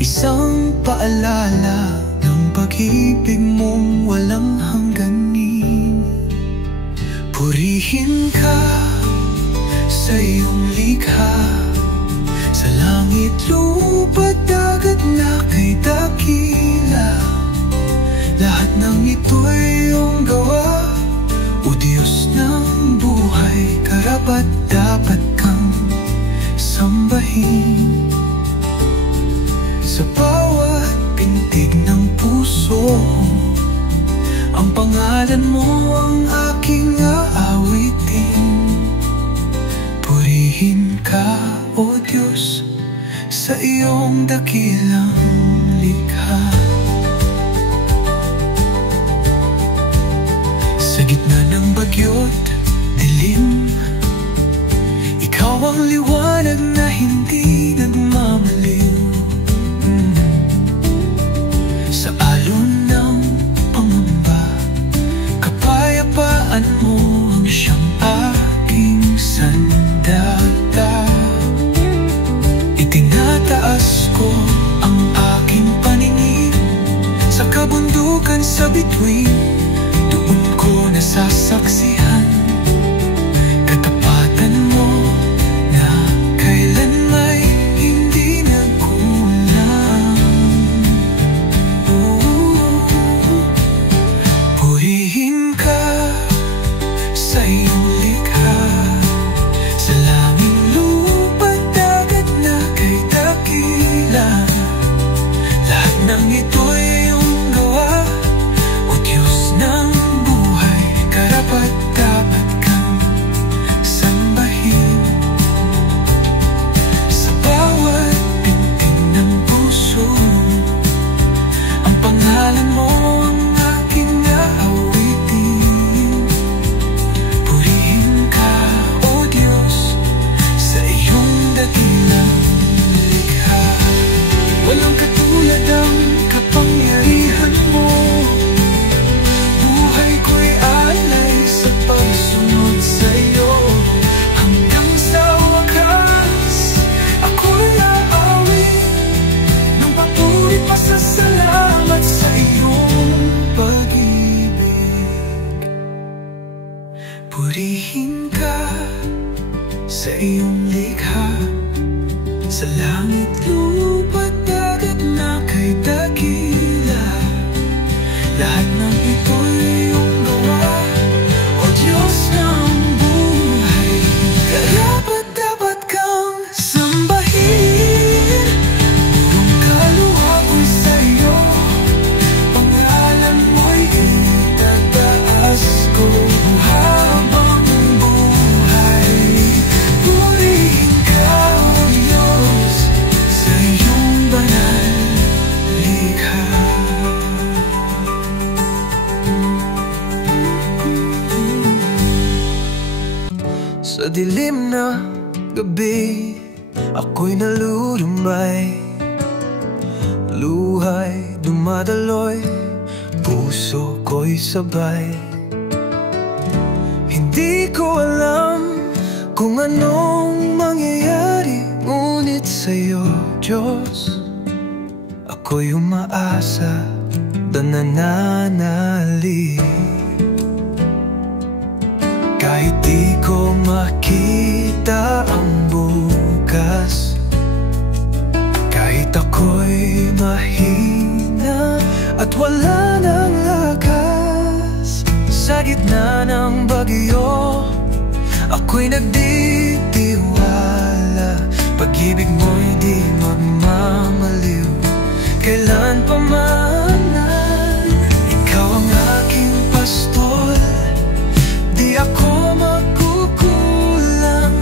isang paalala ng pag-ibig mong walang hangganin. Purihin ka sa iyong likha, sa langit, lupa, dagat na kay dakila. Lahat ng ito'y iyong gawa, O Diyos ng buhay, karapat-dapat kang sambahin. Sa bawat pintig ng puso, ang pangalan mo ang aking aawitin. Purihin ka, O Diyos, sa iyong dakilang likha. Sa gitna ng bagyo't dilim, ikaw ang liwanag na hindi nagmamaliw. Sa alon ng pangamba, kapayapaan mo ang siyang aking sandata. Itinataas ko ang aking paningin sa kabundukan, sa bituin, doon ko nasasaksihan katapatan mo na kailan may hindi nagkulang. Purihin ka sa iyong likha, sa langit, lupa, dagat na kay dakila. Lahat ng ito'y iyong gawa, O Diyos ng buhay, karapat-dapat kang sambahin. Sa bawat pintig ng puso, ang pangalan mo ang aking aawitin. Purihin ka, O Diyos, sa iyong dakilang likha. Walang katulad ang kapangyarihan mo, buhay ko'y alay sa pagsunod sa'yo. Hanggang sa wakas, ako'y aawit ng papuri, pasasalamat sa iyong pag-ibig. Purihin ka sa iyong likha, sa langit, lupa, dagat na kay dakila. Lahat ng ito'y iyong gawa, O Diyos ng buhay, karapat-dapat kang sambahin. Buong kaluwa ko'y sa'yo, pangalan mo'y itataas ko habang buhay. Purihin ka, O Diyos, sa iyong banal likha. Sa dilim na gabi, ako'y nalulumay, luhay dumadaloy, puso ko'y sabay. Hindi ko alam kung anong mangyayari, ngunit sa'yo, Diyos, ako'y umaasa, nananalig. Kahit di ko makita ang bukas, kahit ako'y mahina at wala ng lakas, sa gitna ng bagyo, ako'y nagtitiwala. Pag-ibig mo'y di magmamaliw, kailan pa man. Ikaw ang aking pastol, di ako magkukulang.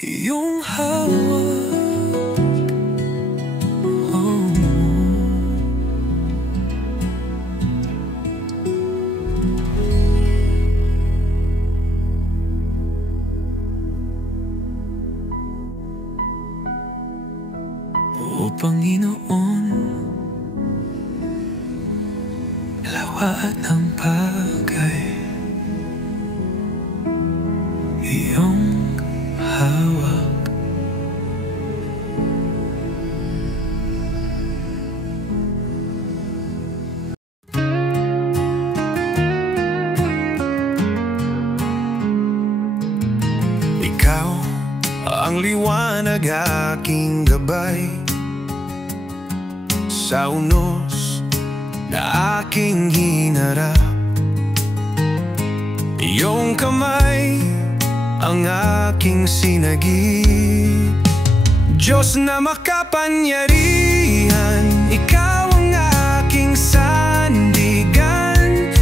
iyong hawak. O Panginoon, lahat ng bagay iyong hawak. Ikaw ang liwanag aking gabay sa unos na aking hinarap. Iyong kamay ang aking sinagip. Diyos na makapangyarihan, ikaw ang aking sandigan.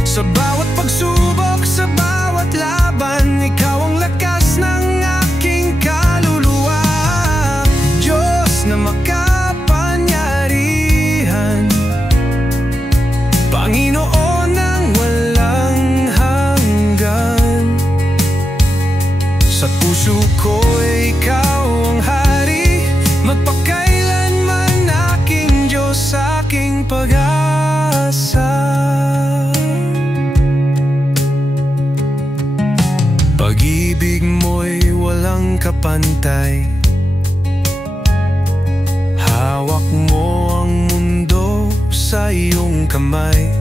Sa bawat pagsubok, sa bawat laban, ikaw ang lakas ng aking kaluluwa. Diyos na makapangyarihan, Panginoon ng walang hanggan. Sa puso ko ikaw ang hari, magpakailanman aking Diyos, aking pag-asa. Pag-ibig mo'y walang kapantay, hawak mo ang mundo sa iyong kamay.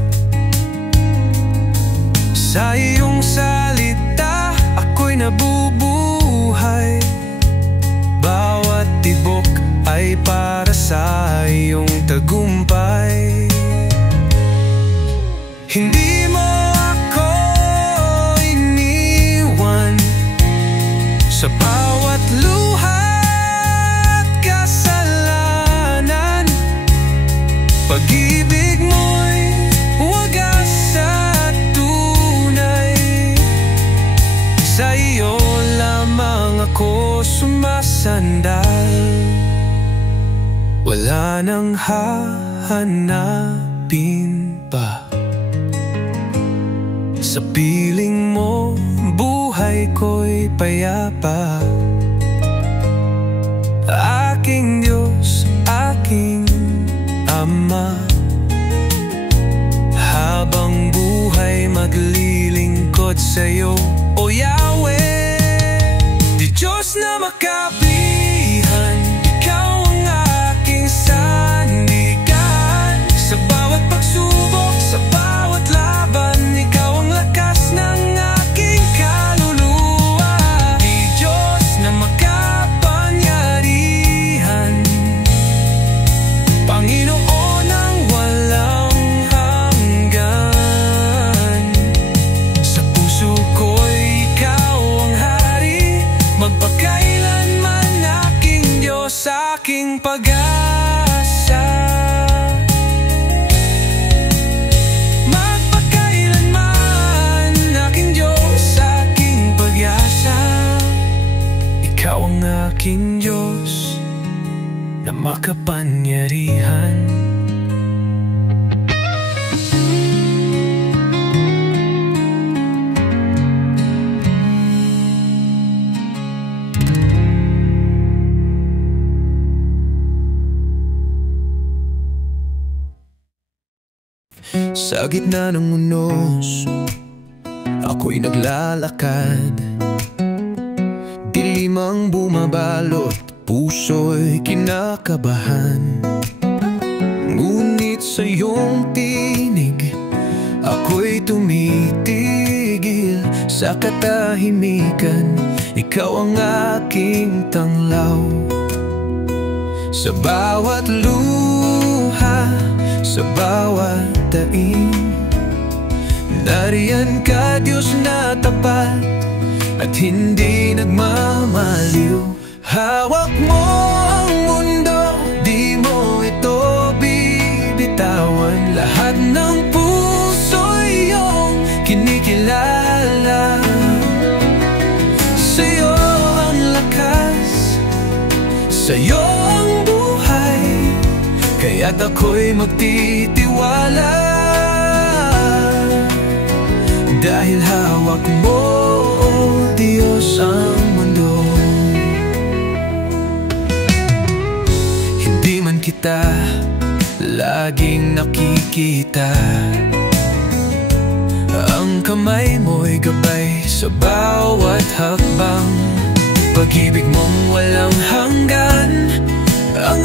Sa iyong salita ako'y nabubuhay, bawat tibok ay para sa iyong tagumpay. Hindi mo ako iniwan sa bawat luha at kasalanan. Pag-ibig mo'y wagas at tunay, sa iyo lamang ako sumasandal. Wala nang hahanapin pa, sa piling mo buhay ko'y payapa. Aking Diyos, aking Ama, habang buhay maglilingkod sa'yo, O Yahweh. Di Diyos na makapihan, ikaw ang aking sandigan. Sa bawat pagsubok, sa bawat laban, ikaw ang lakas ng aking kaluluwa. Di Diyos na makapangyarihan, Panginoon ng walang hanggan. Sa puso ko'y ikaw ang hari, magpakailanman aking Diyos, aking pag-asa. Magpakailanman aking Diyos, aking pag-asa. Ikaw ang aking Diyos na makapangyarihan. Sa gitna ng unos, ako'y naglalakad. Dilim ang bumabalot, puso'y kinakabahan. Ngunit sa iyong tinig, ako'y tumitigil. Sa katahimikan, ikaw ang aking tanglaw. Sa bawat luha, sa bawat daing, nariyan ka, Diyos na tapat at hindi nagmamaliw. Hawak mo ang mundo, di mo ito bibitawan. Lahat ng puso iyong kinikilala. Sa'yo ang lakas Sa'yo ang buhay, kaya't ako'y magtitiwala. Dahil hawak mo, Diyos, ang mundo. Hindi man kita laging nakikita, ang kamay mo'y gabay sa bawat hakbang. Pag-ibig mong walang hanggan, ang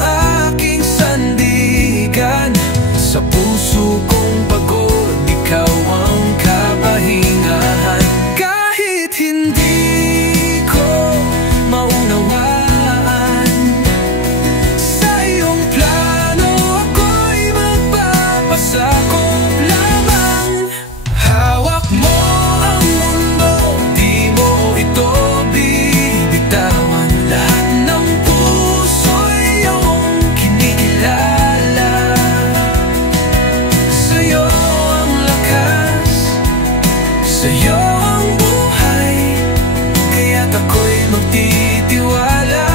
aking sandigan. Sa puso kong pagod, ikaw ang kapahingahan. Kahit hindi ko maunawaan sa iyong plano, ako'y magpapasakop lamang. Hawak mo ang mundo, di mo ito bibitawan. Lahat ng puso'y iyong kinikilala. Sa'yo ang lakas, sa'yo ang buhay, kaya't ako'y magtitiwala.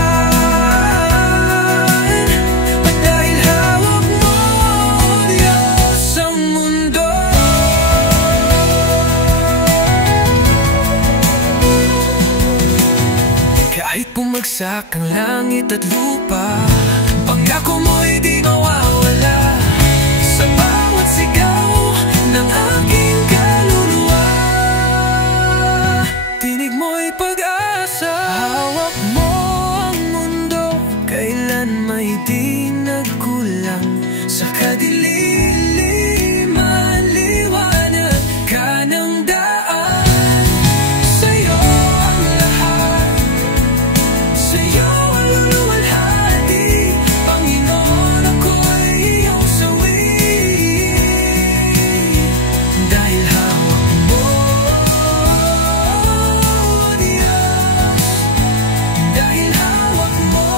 At dahil hawak mo, Diyos, ang mundo. Kahit bumagsak ang langit at lupa, pangako mo'y di mawawala. Sa bawat sigaw ng aking kaluluwa, tinig mo'y pag-asa. Hawak mo ang mundo, kailan may di nagkulang. Sa kadiliman, liwanag ka ng daan. Sa'yo ang lahat, sa'yo ang luluwalhati. Panginoon, ako'y iyong sawi. Dahil hawak mo, Diyos, dahil hawak mo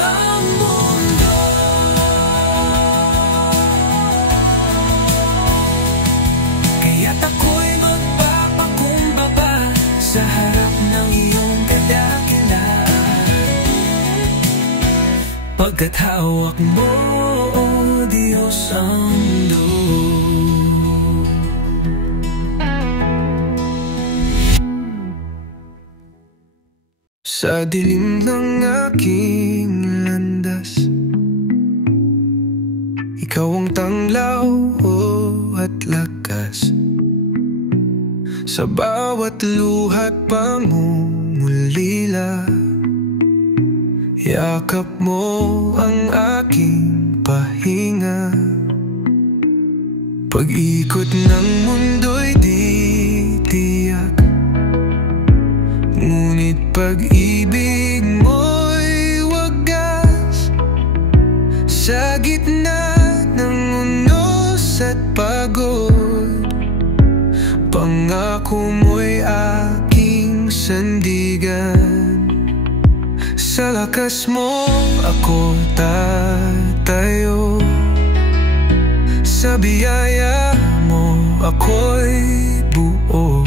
ang mundo. Kaya't ako'y magpapakumbaba sa harap ng iyong kadakilaan. Pagkat hawak mo, Diyos, ang mundo. Sa dilim ng aking landas, ikaw ang tanglaw at lakas. Sa bawat luha't pangungulila, yakap mo ang aking pahinga. Pag-ikot ng mundo'y di tiyak, ngunit pag-ibig mo'y wagas. Sa gitna ng unos at pagod, pangako mo'y aking sandigan. Sa lakas mo ako tatayo, sa biyaya mo ako'y buo.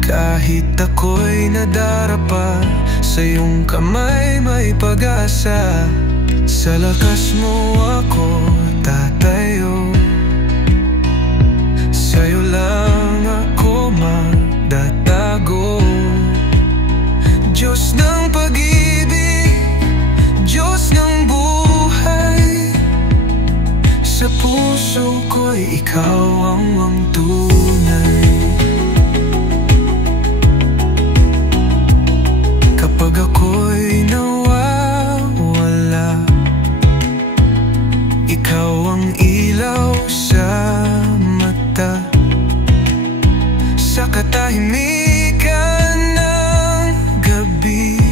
Kahit ako'y nadarapa, sa iyong kamay may pag-asa. Sa lakas mo ako tatayo, sa'yo lang ako magdatago. Diyos ng pag-ibig, Diyos ng buhay, sa puso ko'y ikaw ang tunay. Kapag ako'y nawawala, ikaw ang ilaw sa mata. Sa katahimikan ng gabi,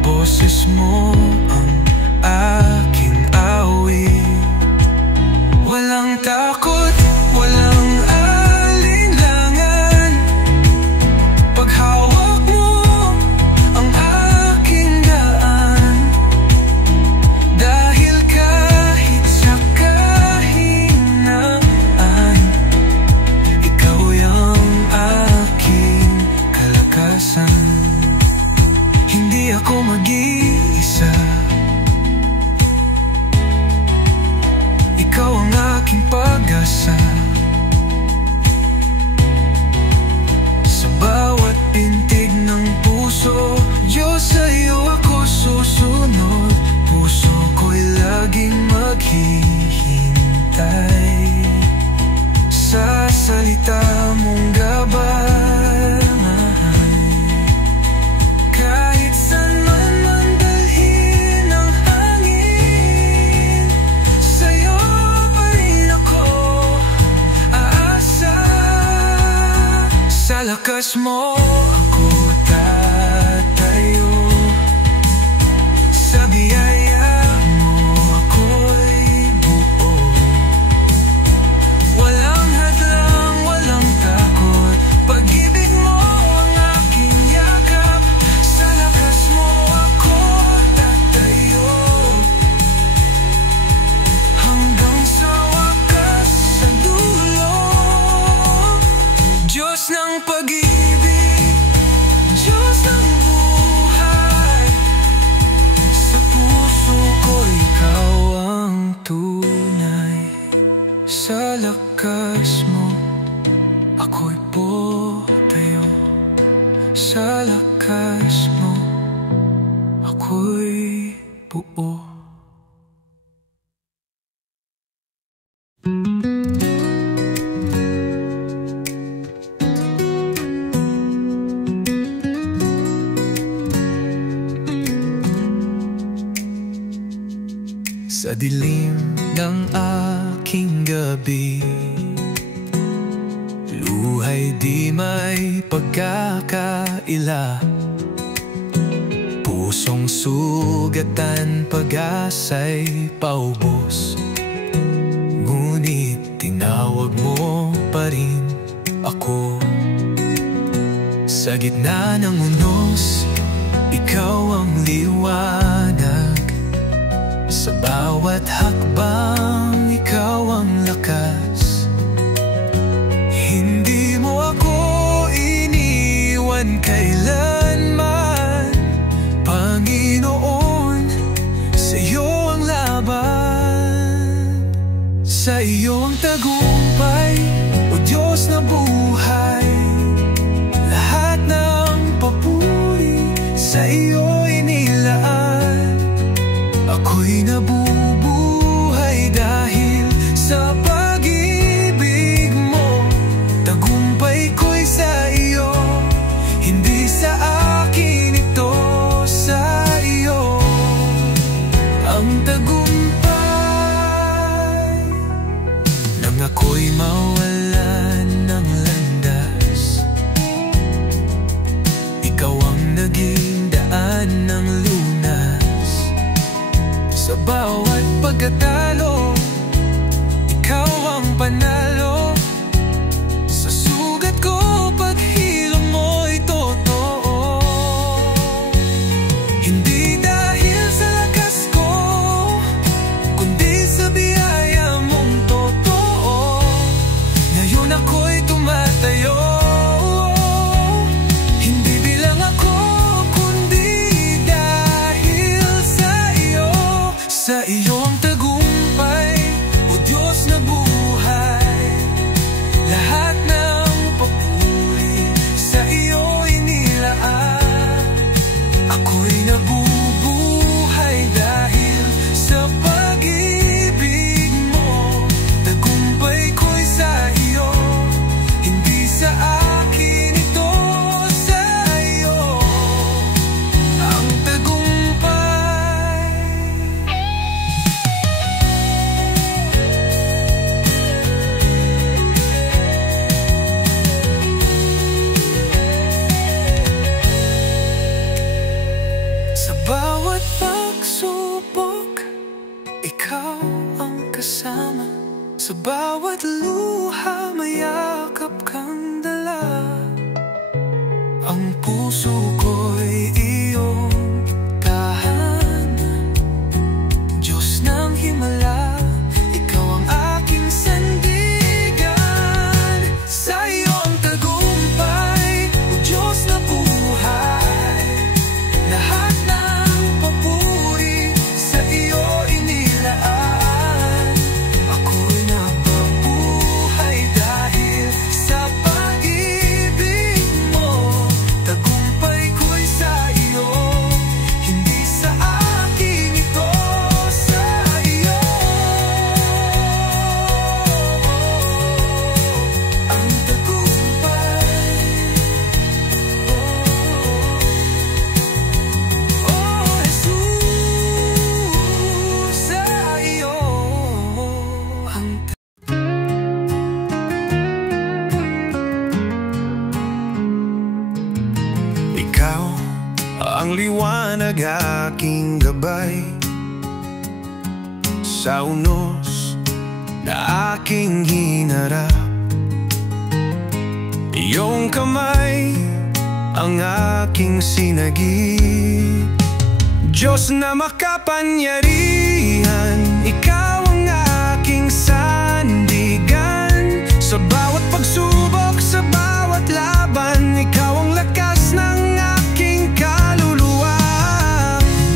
boses mo ang aking awit. Walang takot, walang alinlangan, paghawak mo ang aking daan. Dahil kahit sa kahinaan, ikaw ang aking kalakasan. ako mag-iisa. Ikaw ang aking pag-asa. Sa bawat pintig ng puso, Diyos, sa'yo ako susunod. Puso ko'y laging maghihintay sa salita mong gabay. Kahit saan man dalhin ang hangin, sa'yo pa rin ako aasa. Sa lakas mo ako tatayo, sa biyaya mo ako'y buo. Walang hadlang, walang takot, pag-ibig mo ang aking yakap. Sa lakas mo ako tatayo, hanggang sa wakas, sa dulo. Diyos ng pag-ibig, Diyos ng buhay, sa puso ko ikaw ang tunay. Sa lakas mo ako'y potayo, sa lakas mo ako'y buo. Sa dilim ng aking gabi, luhay di may pagkakaila. Pusong sugatan, pag-asa'y paubos, ngunit tinawag mo pa rin ako. Sa gitna ng unos, ikaw ang liwanag. Sa bawat hakbang, ikaw ang lakas. Hindi mo ako iniwan kailanman, Panginoon, sa'yo ang laban. Sa iyong tagumpay, o Diyos na buhay, lahat ng papuri sa iyo inilaan. Ako'y nabubuhay dahil sa pag-ibig mo. Tagumpay ko'y sa iyo, hindi sa akin ito, sa iyo ang tagumpay. Nang ako'y mawalan ng landas, ikaw ang naging daan ng lunas. Sa bawat pagkatalo, ikaw ang panalo. Sa sugat ko, paghilom mo'y totoo. Hindi dahil sa lakas ko, kundi sa biyaya mong totoo. Ngayon ako'y tumatayo, hindi bilang ako, kundi dahil sa iyo. Sa iyong tagumpay, o Diyos na buhay, lahat ng papuri sa iyo inilaan. Ako'y nabubuhay dahil sa pag-ibig mo. Tagumpay ko'y sa iyo, hindi sa akin ito, sa iyo ang tagumpay. Sa bawat pagsubok, ikaw ang kasama. Sa bawat luha, mayakap kang dala. Ang puso ko'y iyong tahanan. Diyos ng himala, ikaw ang aking sandigan. Sa iyo ang tagumpay, o Diyos na buhay, lahat na Ikaw ang liwanag aking gabay sa unos na aking hinarap. Iyong kamay ang aking sinagip. Diyos na makapangyarihan, Ikaw ang aking sandigan. Sa bawat pagsubok, sa bawat laban, Ikaw ang lakas ng aking kaluluwa.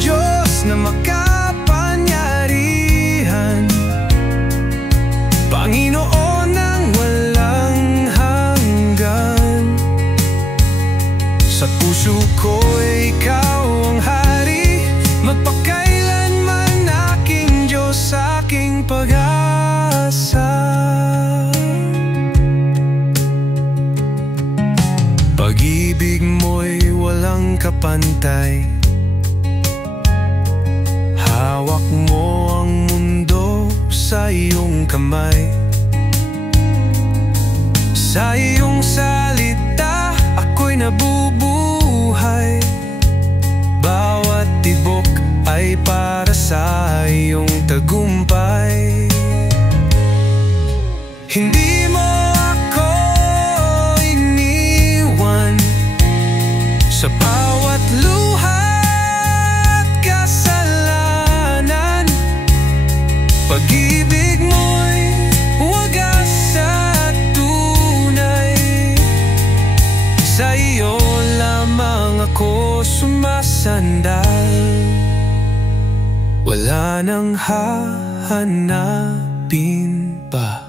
Diyos na makapangyarihan, Panginoon ng walang hanggan. Sa puso ko Ikaw ang hari, magpakailanman aking Diyos, aking pag-asa. Pag-ibig mo'y walang kapantay, hawak mo ang mundo sa iyong kamay. Sa iyong salita ako'y nabubuhay, bawat tibok ay para sa iyong tagumpay. Hindi mo ako iniwan sa bawat luha at kasalanan. Pag-ibig mo'y wagas at tunay, sa iyo lamang ako sumasandal. Wala nang hahanapin pa.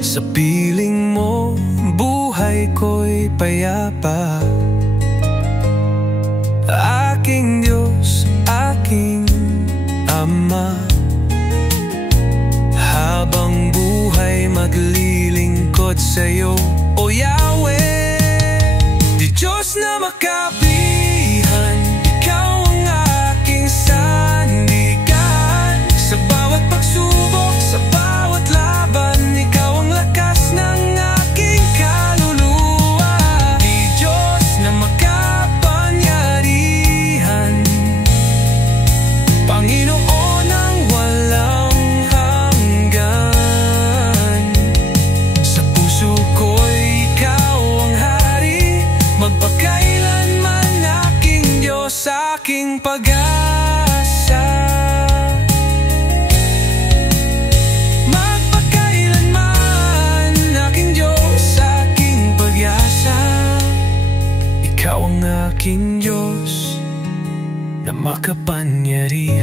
Sa piling mo, buhay ko'y payapa. Aking Diyos, aking Ama, habang buhay maglilingkod sa'yo, O Yahweh. Di Diyos na makapihan, Ikaw ang aking sandigan. Sa bawat pagsubok, sa bawat laban, Ikaw ang lakas ng aking kaluluwa. Di Diyos na makapangyarihan, Panginoon ng walang hanggan. Sa puso ko'y Ikaw ang hari, magpakailanman aking Diyos, aking pag-asa. Magpakailanman aking Diyos, aking pag-asa. Ikaw ang aking Diyos na makapangyarihan.